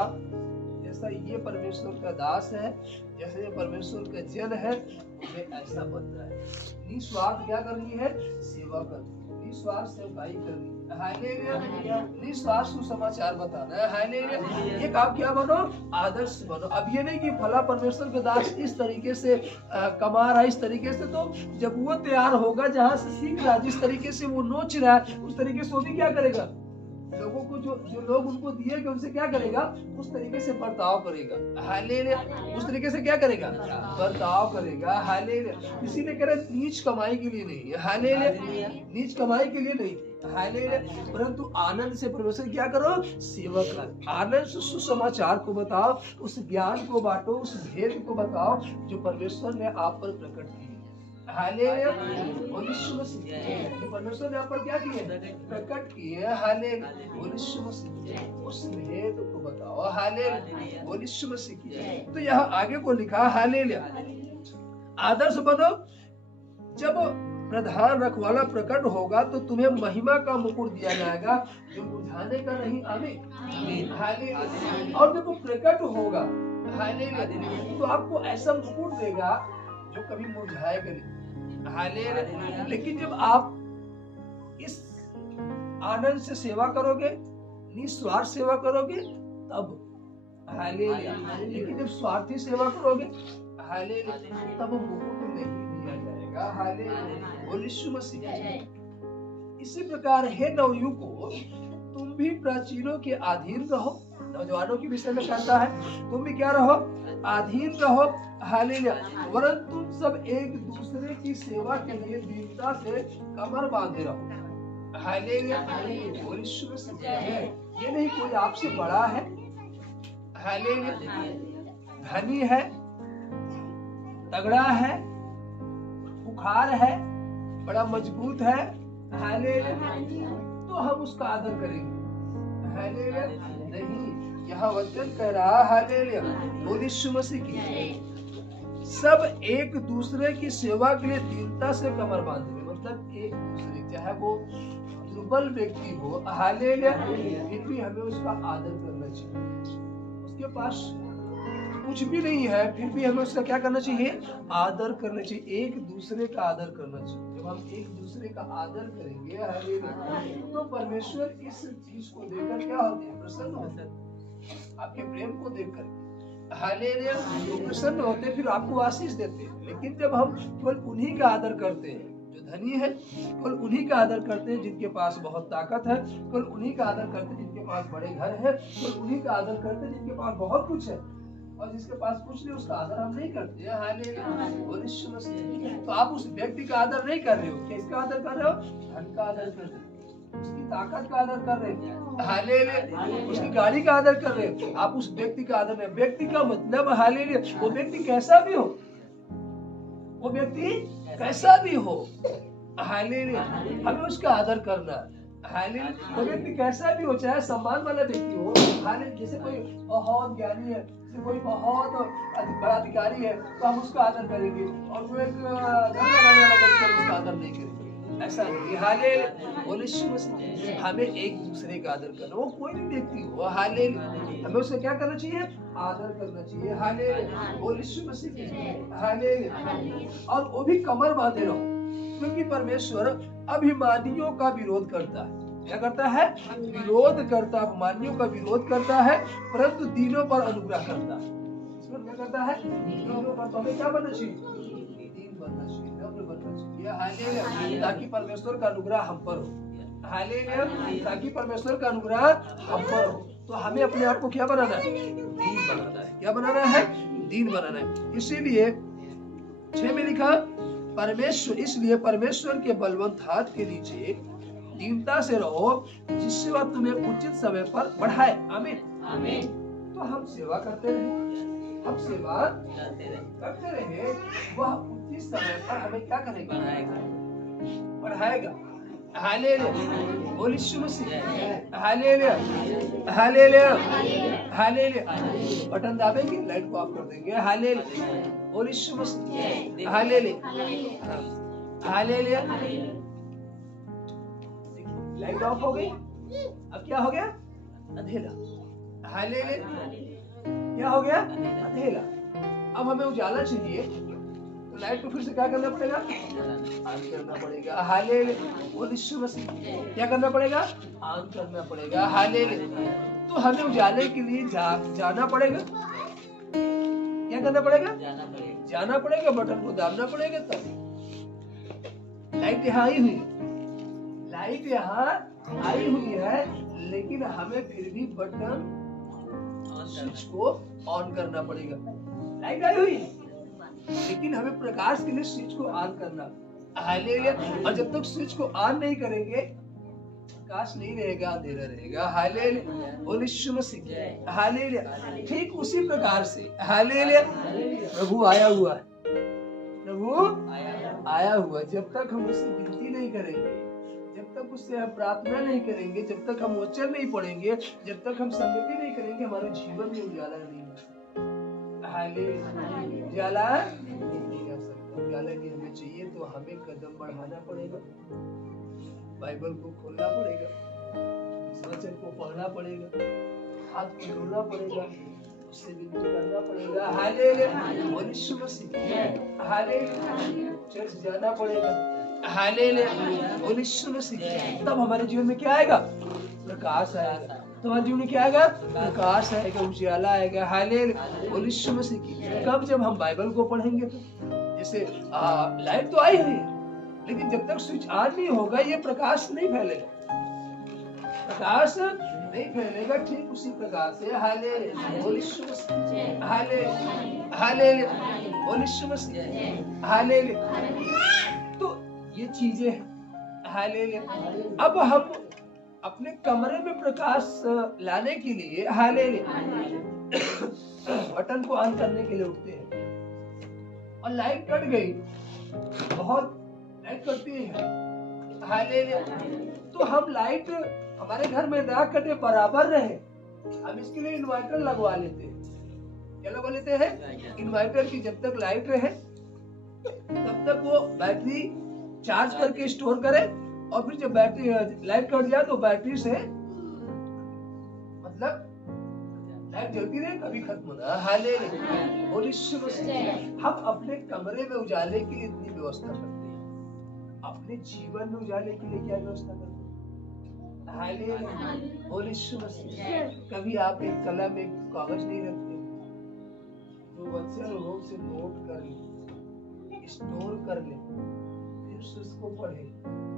जैसा ये परमेश्वर का दास है, जैसे ये परमेश्वर का जन है, मुझे ऐसा बनना है। निस्वार्थ क्या करनी है? सेवा करनी। निस्वार्थ सेवकाई करनी है। हालेलुया। निस्वार्थ सुसमाचार बताना है। हालेलुया। एक आप क्या बनो, आदर्श बनो। अब ये नहीं कि फला परमेश्वर के दास इस तरीके से कमा रहा है, इस तरीके से, तो जब वो तैयार होगा जहां से सीख रहा है, जिस तरीके से वो नोच रहा है, उस तरीके से वो भी क्या करेगा, लोगों को जो लोग उनको दिए कि उनसे क्या करेगा, उस तरीके से बर्ताव करेगा। हालेलुया। उस तरीके से क्या करेगा, बर्ताव करेगा। हालेलुया। इसीलिए कह रहे नीच कमाई के लिए नहीं है। हालेलुया। नीच कमाई के लिए नहीं। हालेलुया। परंतु आनंद से परमेश्वर क्या करो, सेवा करो। आनंद से सुसमाचार को बताओ, उस ज्ञान को बांटो, उस भेद को बताओ जो परमेश्वर ने आप पर प्रकट किया। हालेलुया। परमेश्वर ने आप पर क्या किए, प्रकट किए। हालेलुया। उस भेद को बताओ। हालेलुया। तो यहाँ आगे को लिखा, हालेलुया, आदर्श बनो। जब प्रधान रखवाला प्रकट होगा तो तुम्हें महिमा का मुकुट दिया जाएगा जो मुरझाने का नहीं। आमीन। हालेलुया। और जब वो प्रकट होगा, हालेलुया, तो आपको ऐसा मुकुट देगा जो कभी मुरझाएगा नहीं। हालेलुया। लेकिन जब आप इस आनंद से सेवा करोगे, निस्वार्थ सेवा करोगे, तब हालेलुया। लेकिन जब स्वार्थी सेवा करोगे, हालेलुया, तब मुकुट नहीं दिया जाएगा। हालेलुया। बोल यीशु मसीह। इसी प्रकार हे नवयुवकों, तुम भी प्राचीनों के अधीन रहो। नौजवानों के विषय में कहता है, तुम भी क्या रहो, अधीन रहो। हालेलुया। वरन तुम सब एक दूसरे की सेवा के लिए दीनता से कमर बांधे रहो। हालेलुया। बोल यीशु मसीह। ये नहीं कोई आपसे बड़ा है, हालेलुया, धनी है, तगड़ा है, बुखार है, बड़ा मजबूत है, हालेलुया, तो हम उसका आदर करेंगे। हालेलुया। नहीं, यहाँ वचन कह रहा, हालेलुया, बोल यीशु मसीह की सब एक दूसरे की सेवा के लिए दीनता से कमर बांधे। मतलब एक दूसरे, चाहे वो दुर्बल व्यक्ति हो, हालेलुया, फिर भी हमें उसका आदर करना चाहिए। उसके पास कुछ भी नहीं है, फिर भी हमें उसका क्या करना चाहिए, आदर करना चाहिए। एक दूसरे का आदर करना चाहिए। जब हम एक दूसरे का आदर करेंगे, हालेलुया, तो परमेश्वर इस चीज को देखकर क्या होते हैं, प्रसन्न होते हैं। आपके प्रेम को देखकर, हालेलुया, प्रसन्न होते, फिर आपको आशीष देते। लेकिन जब हम केवल उन्हीं का आदर करते हैं जो धनी है, केवल उन्हीं का आदर करते हैं जिनके पास बहुत ताकत है, केवल उन्हीं का आदर करते हैं जिनके पास बड़े घर है, केवल उन्हीं का आदर करते हैं जिनके पास बहुत कुछ है, और जिसके पास कुछ नहीं उसका आदर हम नहीं करते। हालेलुया। तो आप उस व्यक्ति का आदर नहीं कर रहे हो। किसका आदर कर रहे हो, धन का आदर कर रहे हो, उसकी ताकत का आदर कर रहे हो, हालेलुया, उसकी गाड़ी का आदर कर रहे हो। आप उस व्यक्ति का आदर नहीं। व्यक्ति का मतलब, हालेलुया, वो व्यक्ति कैसा भी हो, वो व्यक्ति कैसा भी हो, हालेलुया, हमें उसका आदर करना। हालेलुया। वो व्यक्ति कैसा भी हो, चाहे सम्मान वाला व्यक्ति हो, हालेलुया, जैसे कोई बहुत ज्ञानी है, जैसे कोई बहुत बड़ा अधिकारी है, तो हम उसका आदर करेंगे, और जो एक घर लगाने वाला व्यक्ति है उसका आदर नहीं करेंगे। ऐसा नहीं। हालेलुया। बोल यीशु मसीह। हमें एक दूसरे का आदर करना, वो कोई भी व्यक्ति हो, हालेलुया, हमें उसका क्या करना चाहिए, आदर करना चाहिए। हालेलुया। बोल यीशु मसीह। हालेलुया। और वो भी कमर बांधे रहो, क्योंकि परमेश्वर अभिमानियों का विरोध करता है। क्या करता है, विरोध करता, अभिमानियों का विरोध करता है, परंतु दीनों पर अनुग्रह करता है। क्या करता है, दीनों पर। तो हमें क्या बनना चाहिए, दीन बनना चाहिए, नम्र बनना चाहिए। हालेलुया। ताकि परमेश्वर का अनुग्रह हम पर हो। हालेलुया। ताकि परमेश्वर का अनुग्रह हम पर हो। तो हमें अपने आप को क्या बनाना है, दीन बनाना है। क्या बनाना है, दीन बनाना है। इसीलिए 6 में लिखा, परमेश्वर, इसलिए परमेश्वर के बलवंत हाथ के नीचे दीनता से रहो, जिससे वह तुम्हें उचित समय पर बढ़ाए। आमीन। आमीन। तो हम सेवा करते रहे, हम सेवा करते रहे, वह उचित समय पर हमें क्या करेगा, बढ़ाएगा। हालेलुया। बोल यीशु मसीह। हालेलुया। हालेलुया। हालेलुया। बटन दाबेंगे, लाइट को ऑफ कर देंगे। हालेलुया। बोल यीशु मसीह। हालेलुया। हालेलुया। लाइट ऑफ हो गई, अब क्या हो गया, अंधेरा। हालेलुया। क्या हो गया, अंधेरा। अब हमें उजाला चाहिए, तो लाइट को फिर से क्या करना पड़ेगा? ऑन करना पड़ेगा। हालेलुया, बोल यीशु मसीह। क्या करना पड़ेगा? ऑन करना पड़ेगा। हालेलुया। तो हमें उजाले के लिए जाना पड़ेगा। क्या करना पड़ेगा? जाना पड़ेगा, बटन को दाबना पड़ेगा तब। लाइट यहाँ आई हुई, लाइट यहाँ आई हुई है, लेकिन हमें फिर भी बटन स्विच को ऑन करना पड़ेगा। लाइट आई हुई, लेकिन हमें प्रकाश के लिए स्विच को ऑन करना। हालेलुया। और जब तक स्विच को ऑन नहीं करेंगे, प्रकाश नहीं रहेगा, अंधेरा रहेगा। हालेलुया, बोल यीशु मसीह। हालेलुया। ठीक उसी प्रकार से हालेलुया, प्रभु आया हुआ है, प्रभु आया हुआ। जब तक हम उससे विनती नहीं करेंगे, जब तक उससे हम प्रार्थना नहीं करेंगे, जब तक हम वचन नहीं पढ़ेंगे, जब तक हम संगति नहीं करेंगे, हमारे जीवन में उजाला नहीं है। हालेलुया। उजाला नहीं आ सकता। उजाला नहीं हमें चाहिए तो हमें कदम बढ़ाना पड़ेगा, बाइबल को खोलना पड़ेगा, वचन को पढ़ना पड़ेगा, हाथ को धोना पड़ेगा, उससे विनती करना पड़ेगा। हालेलुया, बोल यीशु मसीह। हालेलुया। चर्च जाना पड़ेगा। हालेलुया, बोल यीशु मसीह। तब हमारे जीवन में क्या आएगा? प्रकाश आएगा। तो हमारे जीवन में क्या आएगा? प्रकाश आएगा, उजाला आएगा। हालेलुया, बोल यीशु मसीह की। कब? जब हम बाइबल को पढ़ेंगे। तो जैसे लाइट तो आई हुई है, लेकिन जब तक स्विच ऑन नहीं होगा, ये प्रकाश नहीं फैलेगा, प्रकाश नहीं फैलेगा। ठीक उसी प्रकार से हालेलुया, बोल यीशु मसीह। हालेलुया, हालेलुया, बोल यीशु मसीह। हालेलुया। तो ये चीजें हैं। हालेलुया। अब हम अपने कमरे में प्रकाश लाने के लिए हालेलुया बटन को ऑन करने के लिए उठते हैं, और लाइट कट गई, बहुत लाइट कटती है। हालेलुया। तो हम लाइट हमारे घर में ना कटे, बराबर रहे, हम इसके लिए इन्वर्टर लगवा लेते हैं। क्या लगवा लेते हैं? इन्वर्टर की जब तक लाइट रहे तब तक वो बैटरी चार्ज करके स्टोर करे, और फिर जब बैटरी लाइट कट जाए तो बैटरी से मतलब लाइट जलती रहे, कभी खत्म ना। हालेलुया, बोल यीशु मसीह। हम अपने कमरे में उजाले के लिए इतनी व्यवस्था करते हैं, अपने जीवन में उजाले के लिए क्या व्यवस्था करते हैं? हालेलुया, बोल यीशु मसीह। कभी आप एक कलम, एक कागज नहीं रखते, जो वचन हो उसे नोट कर ले, स्टोर कर ले, फिर उसको पढ़े।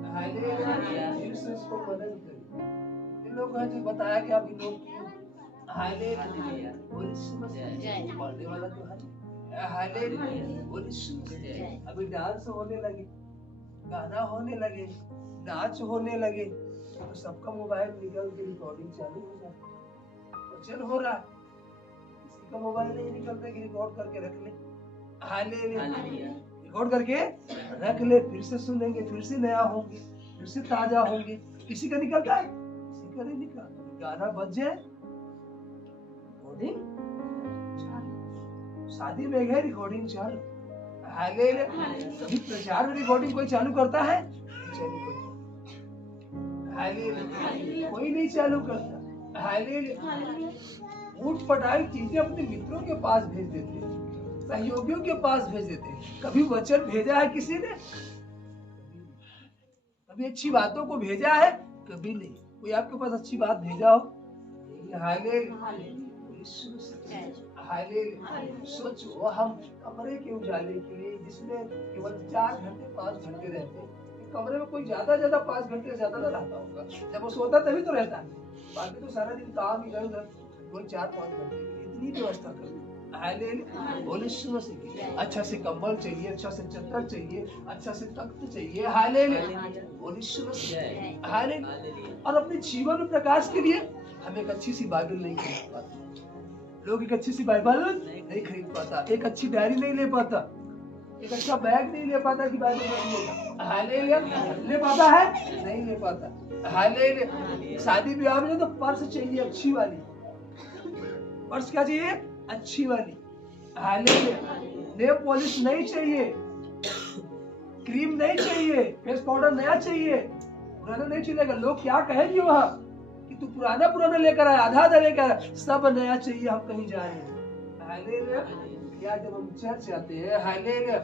हालेलुया, फिर उसको मदद करे। इन लोगों ने बताया कि आप नोट किए। हालेलुया, बोल यीशु मसीह। पढ़ने वाला तो है। हालेलुया, बोल यीशु मसीह। अभी डांस होने लगे, गाना होने लगे, नाच होने लगे, तो सबका मोबाइल निकल के रिकॉर्डिंग चालू हो जाए। वचन हो रहा है, किसी का मोबाइल नहीं निकलता कि रिकॉर्ड करके रख ले। हालेलुया, रिकॉर्ड करके रख ले, फिर से सुनेंगे, फिर से नया होंगे, फिर से ताजा होंगे। किसी का निकलता है? किसी का नहीं निकलता। गाना बज जाए, रिकॉर्डिंग चालू। शादी में गए, रिकॉर्डिंग चालू। हालेलुया। कभी प्रचार में रिकॉर्डिंग कोई चालू करता है? चालू करता। हालेलुया, कोई नहीं चालू करता। हालेलुया। ऊट पटाई चीजें अपने मित्रों के पास भेज देते हैं, सहयोगियों के पास भेज देते हैं। कभी वचन भेजा है किसी ने? कभी अच्छी बातों को भेजा है? कभी नहीं। कोई आपके पास अच्छी बात भेजा हो? Hallelujah, hallelujah. सोचो, हम कमरे के उजाले के लिए, जिसमें केवल 4 घंटे 5 घंटे रहते हैं, कमरे में कोई ज्यादा 5 घंटे से ज्यादा रहता होगा। जब वो सोता तभी तो रहता है, बाकी तो सारा दिन काम इधर उधर। कोई 4-5 घंटे इतनी व्यवस्था कर। हालेलुया, बोल यीशु मसीह। अच्छा से कंबल चाहिए, अच्छा से चद्दर चाहिए, अच्छा से तख्त चाहिए। हालेलुया, बोल यीशु मसीह। हालेलुया। और अपने जीवन में प्रकाश के लिए हम एक अच्छी सी बाइबल नहीं खरीद पाते। लोग एक अच्छी सी बाइबल नहीं खरीद पाता, एक अच्छी डायरी नहीं ले पाता, एक अच्छा बैग नहीं ले पाता कि बाइबल में। हालेलुया, ले पाता है? नहीं ले पाता। हालेलुया। शादी ब्याह में तो पर्स चाहिए, अच्छी वाली पर्स। क्या चाहिए? अच्छी वाली। हालेलुया। नेल पॉलिश नहीं चाहिए, क्रीम नहीं चाहिए, फेस पाउडर नया चाहिए, पुराना नहीं चलेगा। लोग क्या कहेंगे वहाँ कि तू पुराना लेकर आया, आधा लेकर आया। सब नया चाहिए, हम कहीं जा रहे हैं। हालेलुया। क्या जब हम चर्च आते हैं हालेलुया,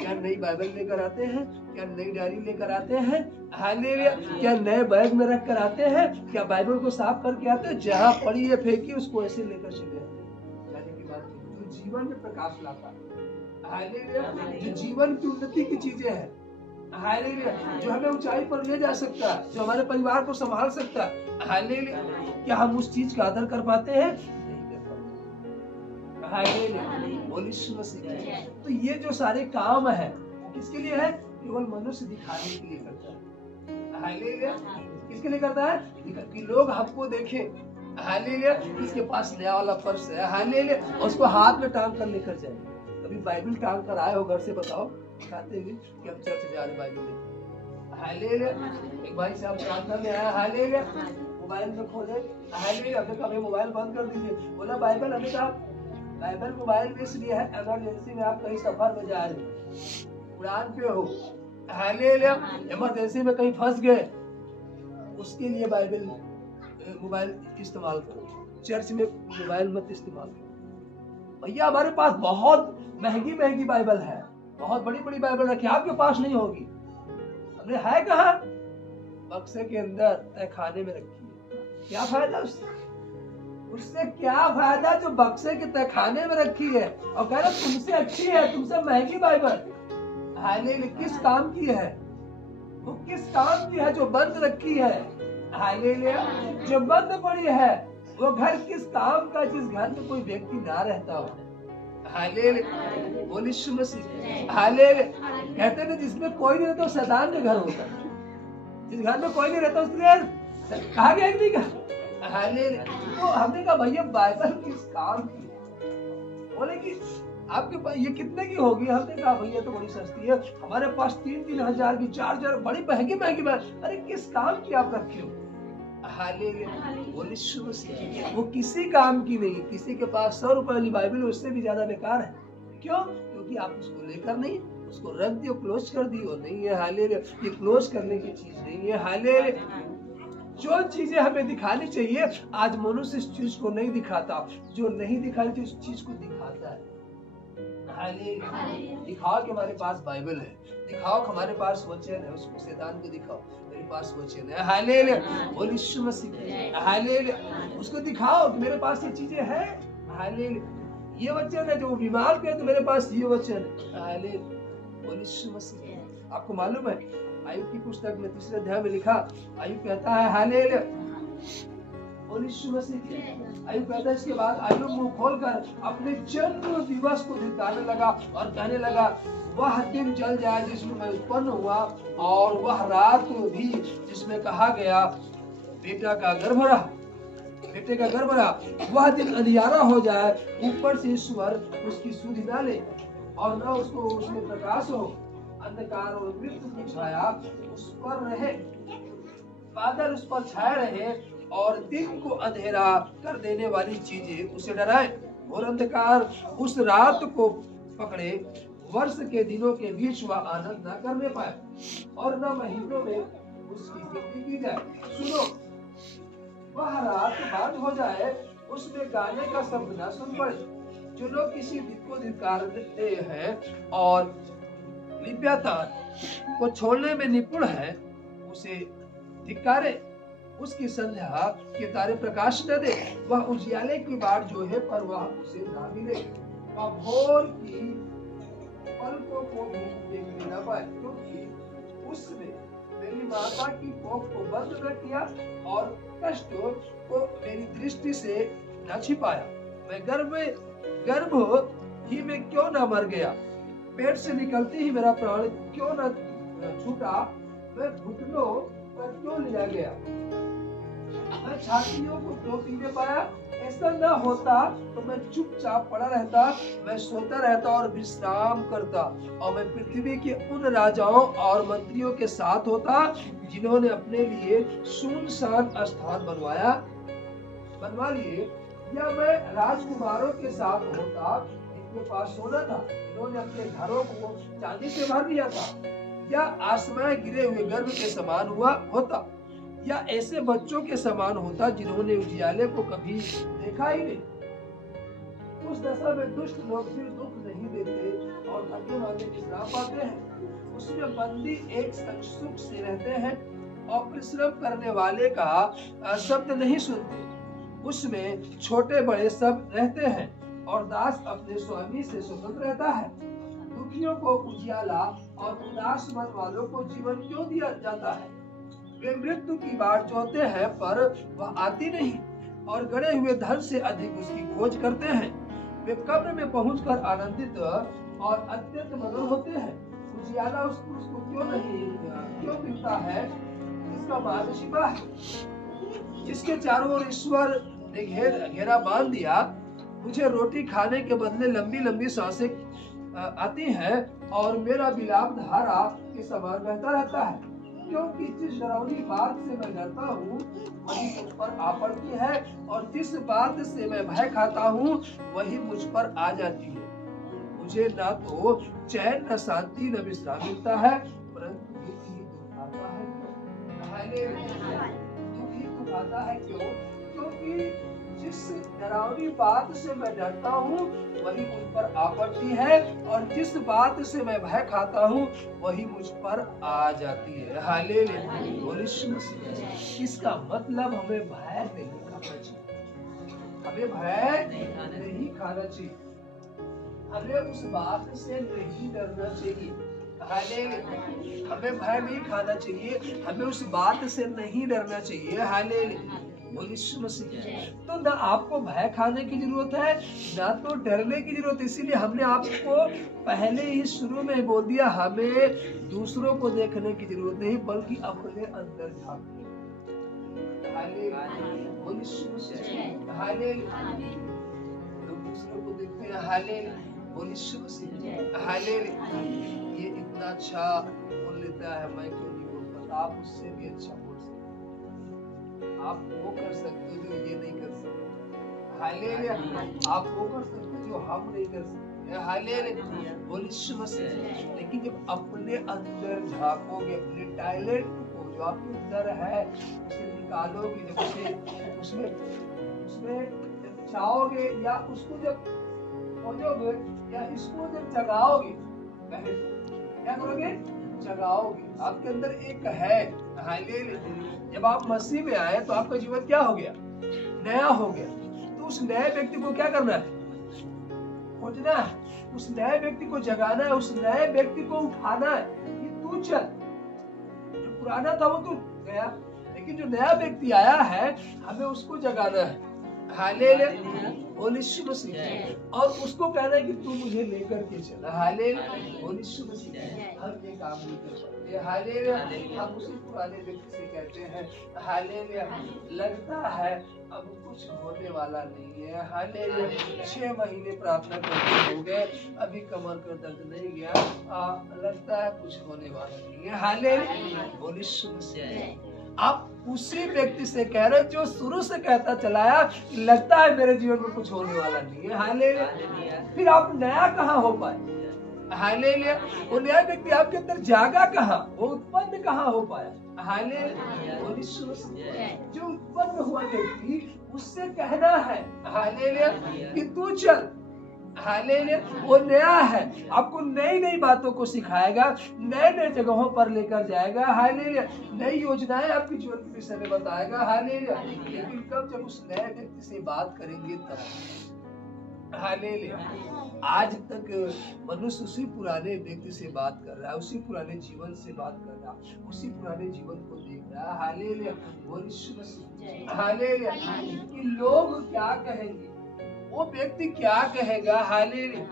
क्या नई बाइबल लेकर आते हैं? क्या नई डायरी लेकर आते हैं? हालेलुया, क्या नए बैग में रख कर आते हैं? क्या बाइबल को साफ करके आते हैं? जहाँ पड़ी है फेंकी उसको ऐसे लेकर चले आते हैं। जाने की बात नहीं, जो जीवन में प्रकाश लाता है हालेलुया, जो जीवन की उन्नति की चीजें हैं हालेलुया, जो हमें ऊंचाई पर ले जा सकता है, जो हमारे परिवार को संभाल सकता है हालेलुया, क्या हम उस चीज का आदर कर पाते हैं? नहीं कर पाते हालेलुया, बोल यीशु मसीह। तो ये जो सारे काम है वो किसके लिए है? केवल मनुष्य दिखाने के लिए करता है हालेलुया। किसके लिए करता है? कि लोग हमको देखें हालेलुया, इसके पास नया वाला पर्स है हालेलुया, उसको हाथ में टांग कर लेकर जाए। कभी बाइबल टांग कर आए हो घर से? बताओ, दिखाते हुए कि हम चर्च जा रहे बाइबल लेकर हालेलुया। एक भाई साहब प्रार्थना में आया हालेलुया, मोबाइल में खोले हालेलुया, हमने कहा मोबाइल बंद कर दीजिए। बोला बाइबल? हमने कहा बाइबल मोबाइल में इसलिए है इमरजेंसी में आप कहीं सफर में जा रहे हो, उड़ान पे हो हालेलुया, इमरजेंसी में कहीं फंस गए, उसके लिए बाइबल मोबाइल इस्तेमाल करो। चर्च में मोबाइल मत इस्तेमाल करो। भैया हमारे पास बहुत महंगी महंगी बाइबल है, बहुत बड़ी बड़ी बाइबल रखी, आपके पास नहीं होगी। हमने है कहाँ? बक्से के अंदर तहखाने में रखी है। क्या फायदा उससे? उससे क्या फायदा जो बक्से के तहखाने में रखी है और कह रहे तुमसे अच्छी है, तुमसे महंगी बाइबल हालेलुया। किस काम की है वो? किस काम की है जो बंद रखी है हालेलुया? जो बंद पड़ी है वो घर किस काम का, जिस घर में कोई व्यक्ति ना रहता हो हालेलुया, बोल यीशु मसीह हालेलुया। कहते हैं जिसमें कोई नहीं रहता शैतान का घर होता है, जिस घर में कोई नहीं रहता उसके घर कहा गया नहीं का हालेलुया। तो हमने कहा भैया बाइबल किस काम की? बोले कि आपके पास ये कितने की होगी? हमने कहा भैया तो बड़ी सस्ती है, हमारे पास 3-3 हजार की, 4 हजार, बड़ी महंगी महंगी बाइबल। अरे किस काम की आप रखे हो हालेलुया, बोल यीशु मसीह। वो किसी काम की नहीं। किसी के पास 100 रुपए वाली बाइबल उससे भी ज्यादा बेकार है। क्यों? क्योंकि आप उसको लेकर नहीं, उसको रख दियो, क्लोज कर दियो, नहीं है हालेलुया। ये क्लोज करने की चीज नहीं है हालेलुया। जो चीजें हमें दिखानी चाहिए आज मनुष्य इस चीज को नहीं दिखाता, जो नहीं दिखानी चाहिए उस चीज को दिखाता है हालेलुया। दिखाओ कि हमारे पास बाइबल है, दिखाओ कि हमारे पास वचन है, उसको शैतान को दिखाओ मेरे पास वचन है हालेलुया, बोल यीशु मसीह हालेलुया। उसको दिखाओ कि मेरे पास ये चीजें हैं हालेलुया। ये वचन है जो बीमार पे, तो मेरे पास ये वचन है हालेलुया, बोल यीशु मसीह। आपको मालूम है आयुब की पुस्तक में 3 अध्याय में लिखा, आयुब कहता है हालेलुया, बोल यीशु मसीह। आयुब कहता है इसके बाद आयुब मुंह खोलकर अपने जन्म दिवस को धिक्कारने लगा और कहने लगा वह दिन जल जाए जिसमें मैं उत्पन्न हुआ, और वह रात भी जिसमें कहा गया बेटा का गर्भ रहा, बेटे का गर्भ रहा। वह दिन अंधियारा हो जाए, ऊपर से ईश्वर उसकी सुधि न ले और न उसको उसमें प्रकाश हो, अंधकार और मृत्यु की छाया उस पर रहे, बादल उस पर छाए रहे और दिन को अंधेरा कर देने वाली चीजें उसे डराए और अंधकार उस रात को पकड़े। वर्ष के दिनों के बीच वह आनंद न करने पाए और न महीनों में उसकी गिनती की जाए। सुनो, वह रात बंद हो जाए, उसमें गाने का शब्द न सुन पड़े। जो लोग किसी दिन को धिक्कारते हैं और लिव्यातान को छोड़ने में निपुण है, उसे धिक्कारे। उसकी संध्या के तारे प्रकाश न दे, वह उजियाले की बाट जो है पर वह उसे ना मिले, वह भोर की पलकों को भी देखने न पाए, क्योंकि उसने मेरी माता की कोख को बंद न किया और कष्ट को मेरी दृष्टि से न छिपाया। मैं गर्भ ही में क्यों न मर गया, पेट से निकलते ही मेरा प्राण क्यों न छूटा, मैं घुटनों पर क्यों लिया गया, मैं छातियों को क्यों पीने पाया। ऐसा न होता तो मैं चुपचाप पड़ा रहता, मैं सोता रहता और विश्राम करता, और मैं पृथ्वी के उन राजाओं और मंत्रियों के साथ होता जिन्होंने अपने लिए सुनसान स्थान बनवा लिए, या मैं राजकुमारों के साथ होता जिनके पास सोना था, जिन्होंने अपने घरों को चांदी से भर लिया था, या आसमान गिरे हुए गर्भ के समान होता, या ऐसे बच्चों के समान होता जिन्होंने उजियाले को कभी देखा ही नहीं। उस दशा में दुष्ट लोग फिर दुख नहीं देते और थके मांदे विश्राम पाते हैं। उसमें बंदी एक सुख से रहते हैं और परिश्रम करने वाले का शब्द नहीं सुनते। उसमें छोटे बड़े सब रहते हैं और दास अपने स्वामी से स्वतंत्र रहता है। दुखियों को उजियाला और उदास मन वालों को जीवन क्यों दिया जाता है? वे मृत्यु की बाट जोहते हैं पर वह आती नहीं और गड़े हुए धन से अधिक उसकी खोज करते हैं। वे कब्र में पहुंचकर आनंदित और अत्यंत मगन होते हैं। उजियाला उसको क्यों मिलता है? इसका मार्ग छिपा है। जिसके चारों ओर ईश्वर ने घेरा बांध दिया। मुझे रोटी खाने के बदले लंबी लंबी सांसें आती हैं और मेरा विलाप धारा के समान बहता रहता है, क्योंकि जिस डरावनी बात से मैं डरता हूँ वही मुझ पर आ पड़ती है और जिस बात से मैं भय खाता हूँ वही मुझ पर आ जाती है। मुझे ना तो चैन न शांति न विश्राम मिलता है, परंतु दुख ही दुख आता है। दुख ही दुख आता है क्यों? क्योंकि जिस डरावनी बात से मैं डरता हूँ वही मुझ पर आ पड़ती है और जिस बात से मैं भय खाता हूँ वही मुझ पर आ जाती है। हालेलुया। इसका मतलब हमें भय नहीं खाना चाहिए, हमें भय नहीं खाना चाहिए, हमें उस बात से नहीं डरना चाहिए। हालेलुया। हमें भय नहीं खाना चाहिए, हमें उस बात से नहीं डरना चाहिए। हालेलुया। तो ना आपको भय खाने की जरूरत है ना तो डरने की जरूरत है। इसीलिए हमने आपको पहले ही शुरू में बोल दिया, हमें दूसरों को देखने की जरूरत नहीं बल्कि अपने अंदर झांकने। लोग दूसरों को देखते हैं, ये इतना अच्छा बोल लेता है, मैं क्यों नहीं बोल पाता? आप उससे भी अच्छा बोल सकते, आप वो कर सकते हो जो ये नहीं कर सकते। हालेलुया। आप वो कर सकते हो जो हम नहीं कर सकते। हालेलुया। लेकिन जब अपने अंदर झांकोगे, अपने टैलेंट को जो आपके अंदर है उसे निकालोगे, जब उसमें जब चाहोगे या उसको जब खोजोगे या इसको जब जगाओगे, क्या करोगे? जगाओगे। आपके अंदर एक है। हालेलुया। जब आप मसीह में आए तो आपका जीवन क्या हो गया? नया हो गया। तो उस नए व्यक्ति को क्या करना है? खोजना है, उस नए व्यक्ति को जगाना है, उस नए व्यक्ति को उठाना है कि तू चल। जो पुराना था वो तो गया, लेकिन जो नया व्यक्ति आया है हमें उसको जगाना है। हालेलुया। और उसको कहना है कि तू मुझे लेकर के चल। हालेलुया। हम ये काम नहीं कर सकते। हालेलुया। हम उसी पुराने व्यक्ति से कहते हैं, हालेलुया, लगता है अब कुछ होने वाला नहीं है। हालेलुया। 6 महीने प्रार्थना करते हो गए, अभी कमर का दर्द नहीं गया, लगता है कुछ होने वाला नहीं है। हालेलुया। आप उसी व्यक्ति से कह रहे जो शुरू से कहता चलाया लगता है मेरे जीवन में कुछ होने वाला नहीं है। हालेलुया। फिर आप नया कहाँ हो पाए? हालेलुया। वो नया व्यक्ति आपके अंदर जागा कहाँ? वो उत्पन्न कहाँ हो पाया? हालेलुया। जो उत्पन्न हुआ व्यक्ति उससे कहना है, हालेलुया, कि तू चल। हालेलुया। वो नया है, आपको नई नई बातों को सिखाएगा, नए नए जगहों पर लेकर जाएगा। हालेलुया। नई योजनाएं आपके जीवन के विषय में बताएगा। हालेलुया। लेकिन कब? जब उस नए व्यक्ति से बात करेंगे तब। हालेलुया। आज तक मनुष्य उसी पुराने व्यक्ति से बात कर रहा है, उसी पुराने जीवन से बात कर रहा है, उसी पुराने जीवन को देख रहा है। हालेलुया। हालेलुया। कि लोग क्या कहेंगे, वो व्यक्ति क्या कहेगा? हालेलुया।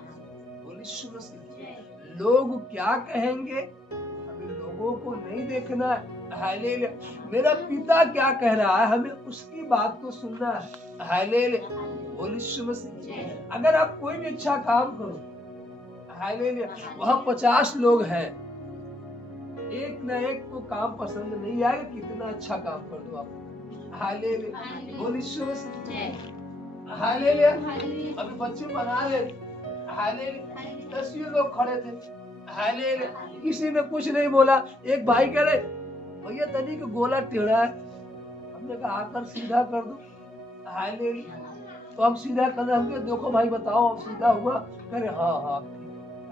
लोग क्या कहेंगे, हमें लोगों को नहीं देखना है। हालेलुया। मेरा पिता क्या कह रहा है, हमें उसकी बात को सुनना है। हालेलुया। अगर आप कोई भी अच्छा काम करो, हालेलुया, वहाँ 50 लोग हैं, एक न एक को काम पसंद नहीं आएगा, कितना अच्छा काम कर दो आप। हालेलुया। हालेलुया। अभी बच्चे बना रहे, हालेलुया, 10 लोग खड़े थे। हालेलुया। किसी ने कुछ नहीं बोला। एक भाई कह रहे, भैया तनिक गोला टेढ़ा है, हमने कहा आकर सीधा कर दो। हालेलुया। तो हम सीधा कर रहे हैं, देखो भाई बताओ अब सीधा हुआ, करे हाँ हाँ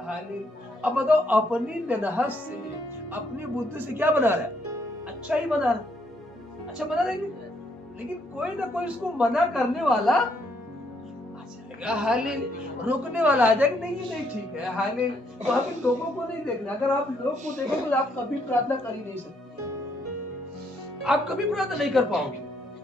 हालेलुया। अब बताओ अपनी मेहनत से अपनी बुद्धि से क्या बना रहा है, अच्छा ही बना रहा है, अच्छा बना रहा है, लेकिन कोई ना कोई इसको मना करने वाला आ जाएगा, हालेलुया, रोकने वाला आ जाएगा, नहीं ये नहीं ठीक है, हालेलुया। तो हम इन लोगों को नहीं देखना, अगर आप लोग को देखोगे तो आप कभी प्रार्थना कर ही नहीं सकते, आप कभी प्रार्थना नहीं कर पाओगे,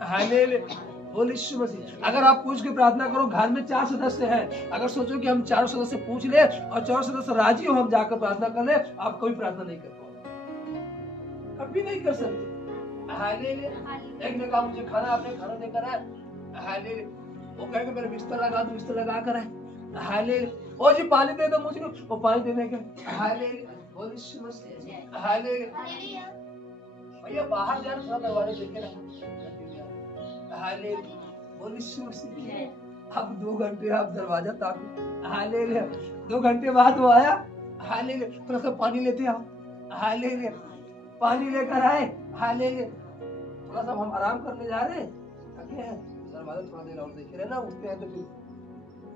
हालेलुया। बोल यीशु मसीह। अगर आप पूछ के प्रार्थना करो, घर में 4 सदस्य हैं, अगर सोचो कि हम 4 सदस्य पूछ ले और 4 सदस्य राजी हो हम जाकर प्रार्थना कर ले, आप कभी प्रार्थना नहीं कर पाओगे, कभी नहीं कर सकते, हालेलुया। एक ने कहा मुझे खाना, आपने खाना देकर है, हालेलुया। वो कहेगा मेरा बिस्तर लगा दो, बिस्तर लगा कर है, हालेलुया। ओ जी पानी दे दो मुझे, वो पानी देने के, हालेलुया। बोल यीशु मसीह, हालेलुया। भैया बाहर जाना, थोड़ा दरवाजे देख के रहना, हालेलुया। बोल यीशु मसीह। अब 2 घंटे आप दरवाजा ताको, हालेलुया। 2 घंटे बाद वो आया, हालेलुया, थोड़ा सा पानी लेते आओ, हालेलुया। पानी लेकर आए, हालेलुया। थोड़ा सा हम आराम करने जा रहे हैं, थके हैं, दरवाजा थोड़ा देर और देखे रहना, उठते हैं तो फिर,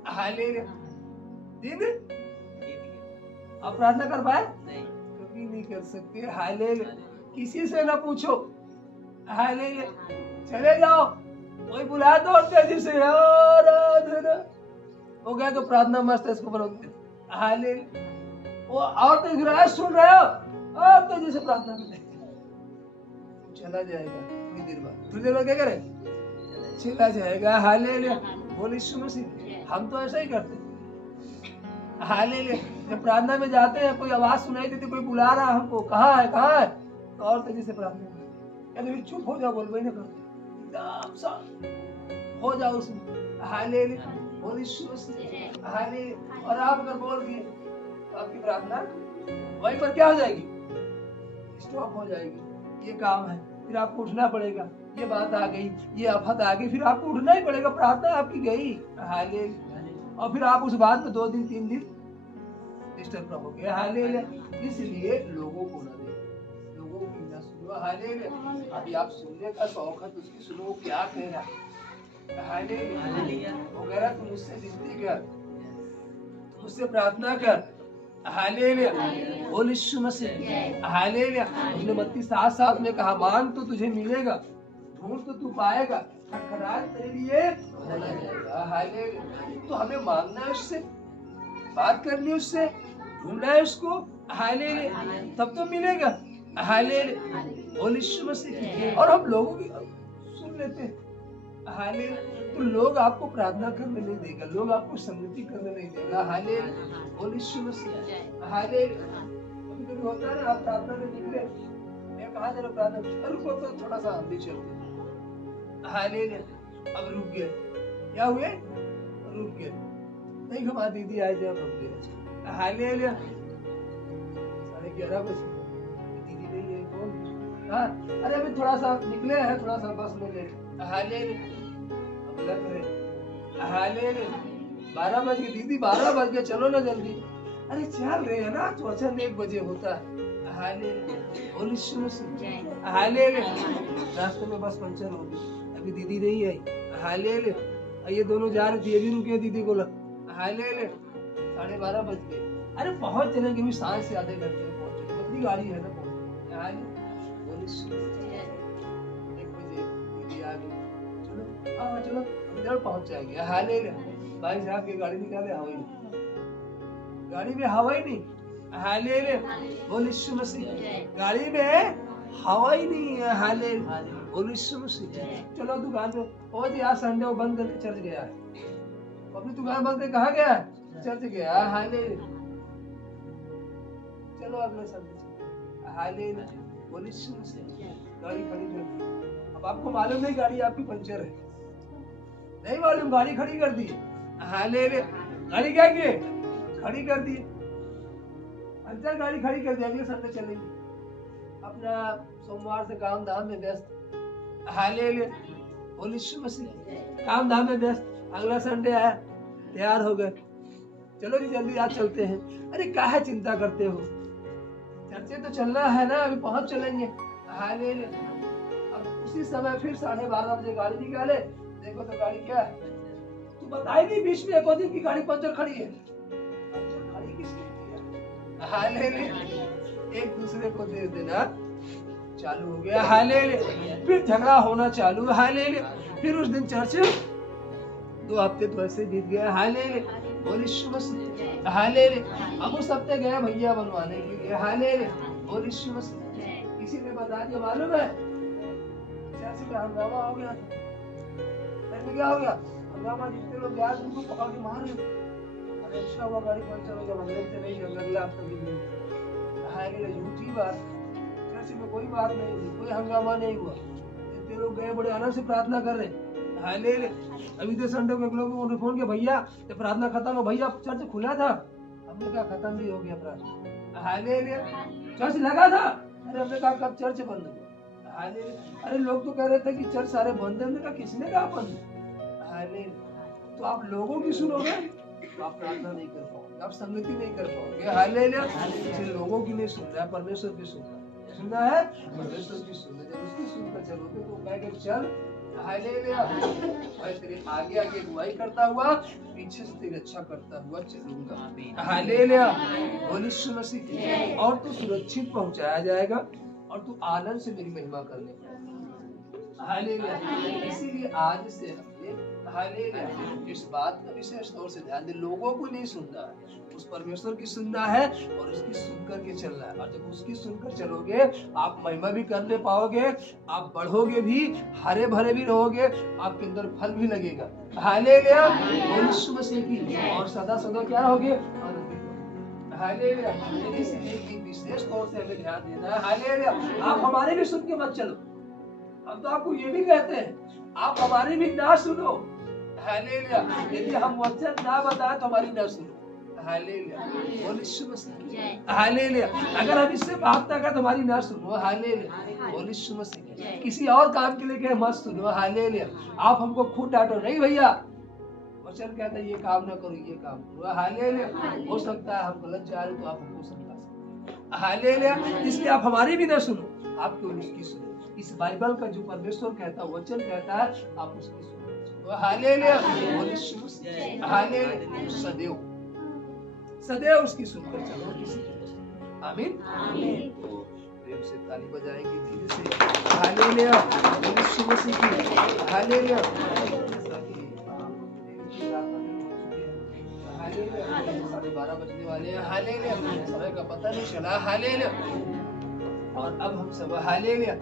हालेलुया। दिन आप प्रार्थना कर पाए? कभी नहीं कर सकते, हालेलुया। किसी से ना पूछो, हालेलुया। चले जाओ, कोई बुला दो तेजी से, आराधना हो गया तो प्रार्थना मस्त है, इसको बोलोगे, हालेलुया। वो और देख रहा है, सुन रहे हो, और तेजी से प्रार्थना करते, चला जाएगा थोड़ी देर बाद, थोड़ी देर बाद क्या करे, चला जाएगा, हालेलुया। बोल यीशु मसीह। हम तो ऐसा ही करते, हालेलुया। जब प्रार्थना में जाते हैं, कोई आवाज सुनाई देती, कोई बुला रहा है हमको, कहाँ है कहाँ है, तो और तेजी से प्रार्थना कर, चुप हो जाओ, बोल भाई ना करो, एकदम शांत हो जाओ उसमें, हालेलुया। बोल यीशु मसीह, हालेलुया। और आप अगर बोल दिए तो आपकी प्रार्थना वहीं पर क्या हो जाएगी, स्टॉप हो जाएगी। ये काम है, फिर आपको उठना पड़ेगा, ये बात आ गई, ये आफत आ गई, फिर आपको उठना ही पड़ेगा, प्रार्थना आपकी गई, हालेलुया। और फिर आप उस बात में 2 दिन 3 दिन डिस्टर्ब ना हो गए, हालेलुया। इसलिए लोगों को ना देखो, लोगों की ना सुनो, हालेलुया। अभी आप सुनने का शौक है तो उसकी सुनो, क्या कह रहा है, हालेलुया। वो कह रहा तुम उससे विनती कर, तुम उससे प्रार्थना कर, हालेलुया। बोल यीशु मसीह, हालेलुया। उसने मत्ती 7:7 में कहा, मांग तो तुझे मिलेगा, ढूंढ तो तू पाएगा, खटखटाए तेरे लिए खोला जाएगा, हालेलुया। तो हमें मांगना है उससे, बात करनी है उससे, ढूंढना है उसको, हालेलुया, तब तो मिलेगा, हालेलुया। बोल यीशु मसीह। और हम लोगों की सुन लेते हैं, हालेलुया। तो लोग आपको प्रार्थना करने नहीं देगा, लोग आपको संगति करने नहीं देगा, हालेलुया। बोल यीशु मसीह, हालेलुया। कभी होता है ना, आप प्रार्थना में निकले, मैं कहा जरा प्रार्थना, रुको तो थोड़ा सा हम भी चलते, हालेलुया। अब रुक गए, क्या हुए, रुक गए, नहीं हमारी दीदी आए थे, अब रुक गए, हालेलुया। 11:30 बजे दीदी नहीं है, कौन, हाँ, अरे अभी थोड़ा सा निकले हैं, थोड़ा सा बस में लेट, हालेलुया। अब लग रहे, हालेलुया। 12 बज गए, दीदी 12 बज गए, चलो ना जल्दी, अरे चल रहे हैं ना, तो अच्छा 1 बजे होता है, हालेलुया। बोल यीशु मसीह, हालेलुया। रास्ते में बस पंचर हो गई, अभी दीदी नहीं आई, हालेलुया। ये दोनों जा रहे थे, ये भी रुके दीदी को, हालेलुया। 12:30 बज गए, अरे पहुंच चलेंगे भी, 7 से आधे घंटे में पहुंचेंगे, अपनी गाड़ी है ना, बोल यीशु मसीह। 1 बजे दीदी आ गई, चलो हाँ चलो इधर पहुंच जाएंगे, हालेलुया। भाई साहब की गाड़ी निकाले, हवा ही नहीं, गाड़ी में हवा ही नहीं, हालेलुया। बोल यीशु मसीह। गाड़ी में हवा ही नहीं है, हालेलुया। बोल यीशु मसीह। चलो दुकान पे, ओ जी आज संडे वो बंद करके चर्च गया है, अपनी दुकान बंद करके कहाँ गया, चर्च गया, हालेलुया। चलो अगले संडे, हालेलुया। बोल यीशु मसीह। गाड़ी खड़ी कर दी, अब आपको मालूम नहीं गाड़ी आपकी पंचर है, नहीं मालूम, गाड़ी खड़ी कर दी, हालेलुया। गाड़ी क्या की, खड़ी कर दी, अंदर गाड़ी खड़ी कर दी, अगले संडे चलेंगे, अपना सोमवार से काम धाम में व्यस्त, हालेलुया। बोल यीशु मसीह। काम धाम में व्यस्त, अगला संडे आया, तैयार हो गए, चलो जी जल्दी आज चलते हैं, अरे काहे चिंता करते हो, चर्चे तो चलना है ना, अभी पहुंच चलेंगे, हालेलुया। अब उसी समय फिर 12:30 बजे गाड़ी निकाले, देखो तो गाड़ी क्या है, तू बताएगी बीच में एक दिन की गाड़ी पंचर खड़ी है, पंचर खड़ी किसने किया? हालेलुया। एक दूसरे को दे देना चालू हो गया, हालेलुया। फिर झगड़ा होना चालू, हालेलुया। फिर उस दिन चर्च 2 हफ्ते तो ऐसे बीत गया, हालेलुया। बोल यीशु मसीह, हालेलुया। अब उस हफ्ते गया भैया बनवाने के लिए, हालेलुया। बोल यीशु मसीह। किसी ने बता दिया मालूम है चर्च में हंगामा हो गया था। क्या हो गया? हंगामा, जितने लोग गया उनको पकड़ के मार रहे। अरे अच्छा हुआ गाड़ी पंचर हो गया, हम लेते नहीं, अगला हफ्ता भी नहीं। हालेलुया। झूठी बात, चर्च में कोई बात नहीं हुई, कोई हंगामा नहीं हुआ। जितने लोग गए बड़े आनंद से प्रार्थना कर रहे। हालेलुया। अभी तो संडे को एक लोग ने फोन किया, भैया ये प्रार्थना खत्म हो, भैया चर्च खुला था। हमने कहा खत्म भी हो गया प्रार्थना, हालेलुया। चर्च लगा था, अरे हमने कहा कब चर्च बंद हुआ, हालेलुया। अरे लोग तो कह रहे थे कि चर्च सारे बंद है, हमने कहा किसने कहा बंद, हालेलुया। तो आप लोगों की सुनोगे तो आप प्रार्थना नहीं कर पाओगे, आप संगति नहीं कर पाओगे, हालेलुया। इसलिए लोगों की नहीं सुनना है, परमेश्वर की सुनना है, परमेश्वर की सुनना। जब उसकी सुनकर चलोगे तो कहेंगे चल, हालेलुया, मैं तेरे आगे आगे अगुवाई करता हुआ, पीछे से तेरी रक्षा करता हुआ चलूंगा, हालेलुया। बोल यीशु मसीह। और तू सुरक्षित पहुंचाया जाएगा और तू आनंद से मेरी महिमा करने का, हालेलुया। इसीलिए आज से हमने, हालेलुया, इस बात का विशेष तौर से ध्यान दे, लोगों को नहीं सुनना है, उस परमेश्वर की सुनना है और उसकी सुनकर के चलना है। और जब उसकी सुनकर चलोगे आप महिमा भी करने पाओगे, आप बढ़ोगे भी, हरे भरे भी रहोगे, आपके अंदर फल भी लगेगा, हालेलुया। बोल यीशु मसीह की। और सदा सदा क्या रहोगे, हालेलुया। इसलिए विशेष तौर से हमें ध्यान देना है, हालेलुया। आप हमारे भी सुन के मत चलो, हम तो आपको ये भी कहते हैं आप हमारी भी ना सुनो, हालेलुया। यदि हम वचन ना बताएं तो हमारी ना सुनो, हालेलुया। बोल यीशु मसीह, हालेलुया। अगर हम इससे भागता का तुम्हारी ना सुनो, हालेलुया। बोल यीशु मसीह। किसी और काम के लिए कहे मत सुनो, हालेलुया। आप हमको खुद डांटो नहीं भैया, वचन कहता है ये काम ना करो, ये काम करो, हालेलुया। हो सकता है हम गलत जा रहे तो आप हमको समझा सकते हैं, हालेलुया। इसलिए आप हमारी भी ना सुनो, आप केवल उसकी सुनो। इस बाइबल का जो परमेश्वर कहता है, वचन कहता है, आप उसकी सुनो, हालेलुया। बोल यीशु मसीह, हालेलुया। सदैव सदैव उसकी सुनकर चलो, किसी की, आमीन, आमीन। तो प्रेम से ताली बजाएंगे धीरे से, हालेलुया। बोल यीशु मसीह की, हालेलुया। हालेलुया। 12:30 बजने वाले हैं, हालेलुया। समय का पता नहीं चला, हालेलुया। और अब हम सब, हालेलुया,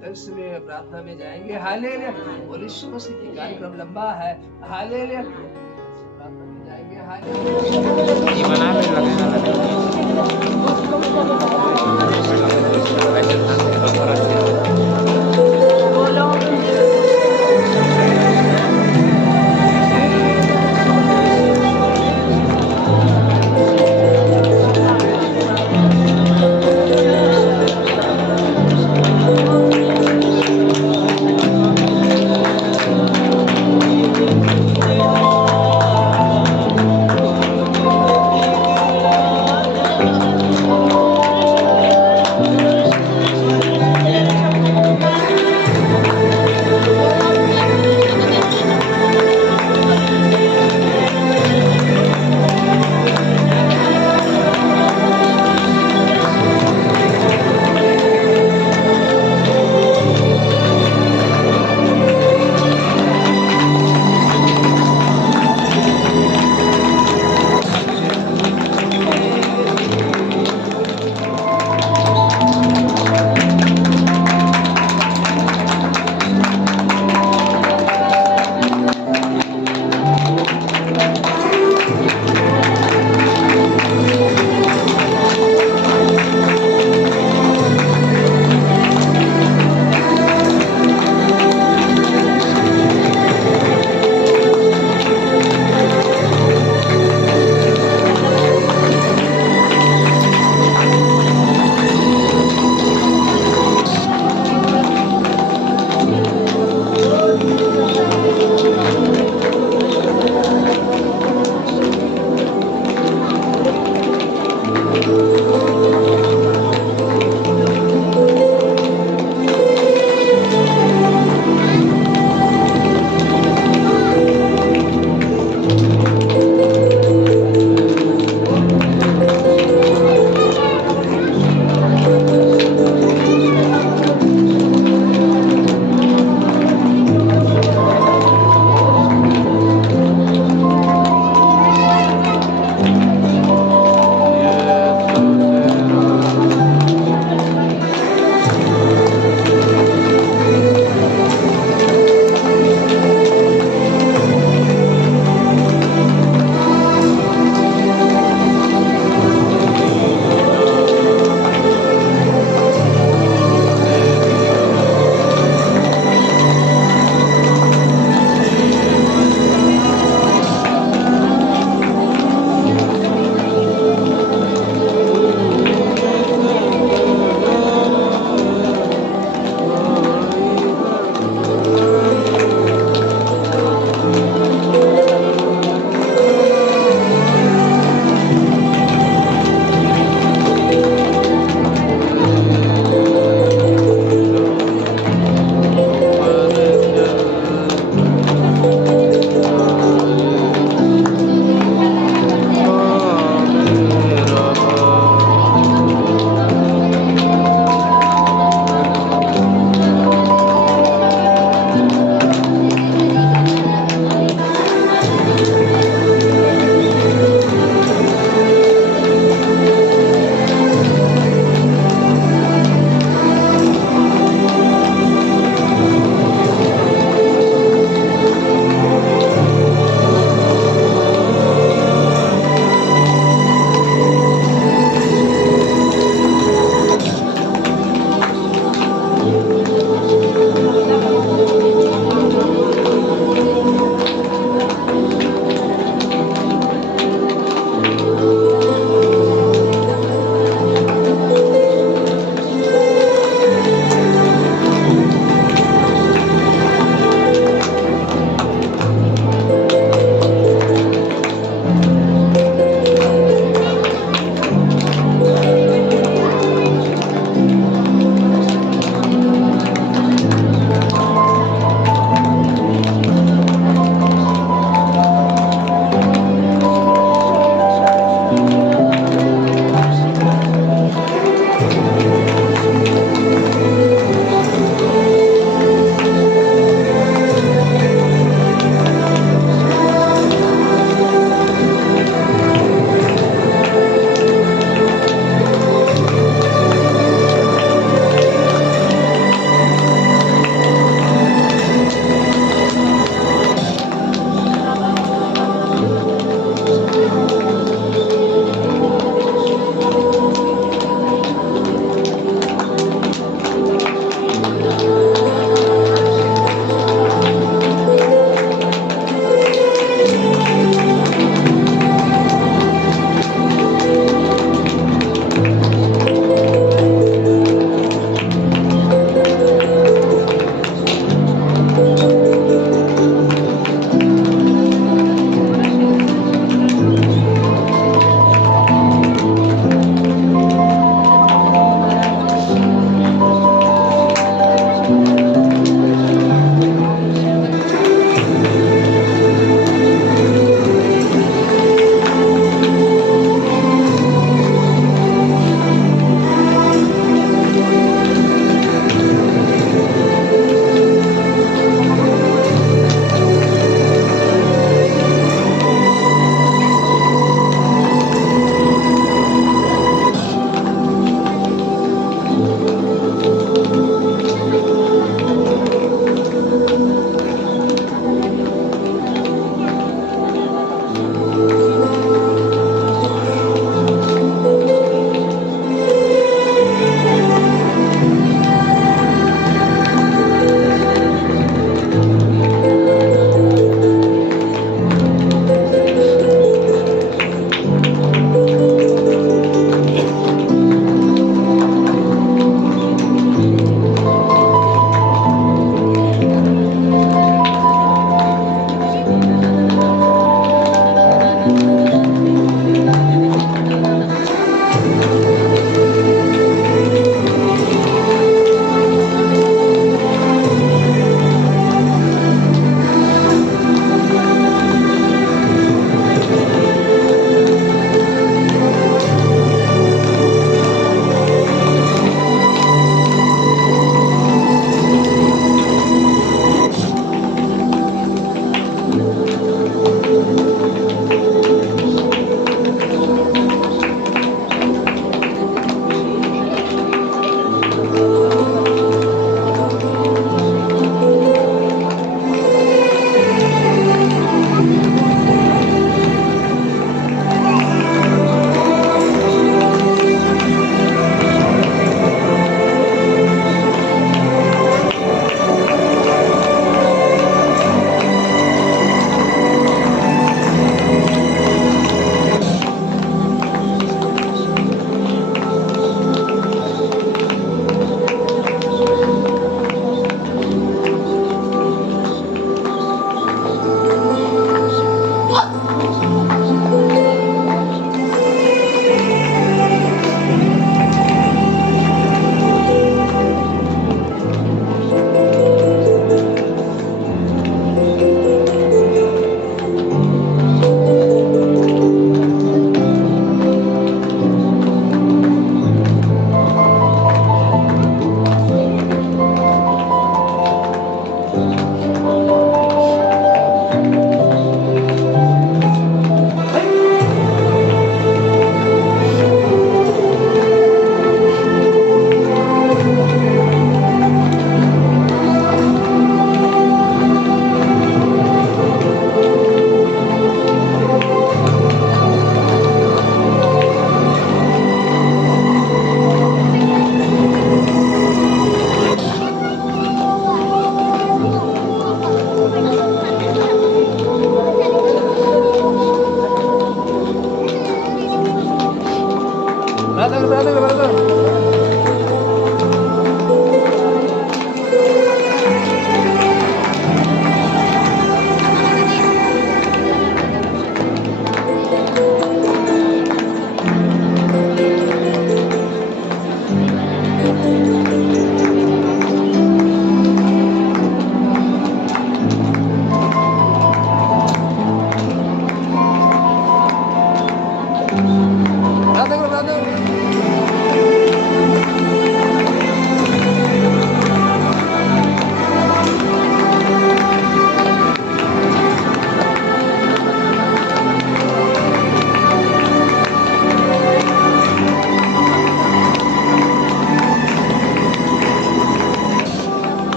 टंस में प्रार्थना में जाएंगे, हालेलुया। बोल यीशु मसीह की। कार्यक्रम लंबा है, हालेलुया। प्रार्थना में जाएंगे,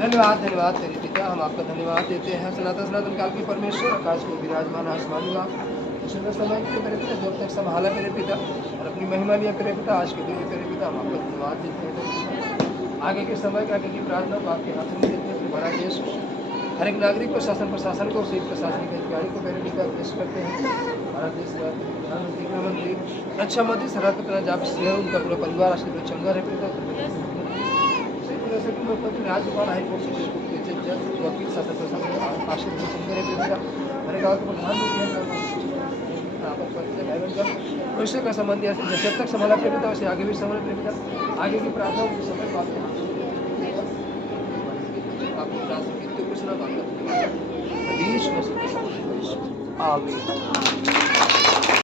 धन्यवाद धन्यवाद तेरे पिता, हम आपका धन्यवाद देते हैं। सनातन सनातन काल के परमेश्वर, आकाश को विराजमान आसमानी बाप, सुंदर समय के मेरे पिता, जो तक संभाला मेरे पिता और अपनी महिमा लिया मेरे पिता, आज के दिन में मेरे पिता हम आपका धन्यवाद देते हैं मेरे पिता। आगे के समय के आगे की प्रार्थना को आपके हाथ में देते हैं। हमारा देश हर एक नागरिक को, शासन प्रशासन को, सही प्रशासनिक अधिकारी को मेरे पिता पेश करते हैं। हमारा देश प्रधानमंत्री, गृहमंत्री, रक्षा मंत्री, सरहद पर जहाँ पे उनका पूरा परिवार आश्रित चंगा है पिता। राज्यपाल हाईकोर्ट जज वकील शासन प्रशासन आश्रित चंगे है पिता। हमारे गाँव के प्रधानमंत्री भविष्य का संबंध जब तक संभाला अपने पिता वैसे आगे भी संभाला अपने पिता। आगे की प्रार्थना के समय आपको कुछ ना बात आमीन।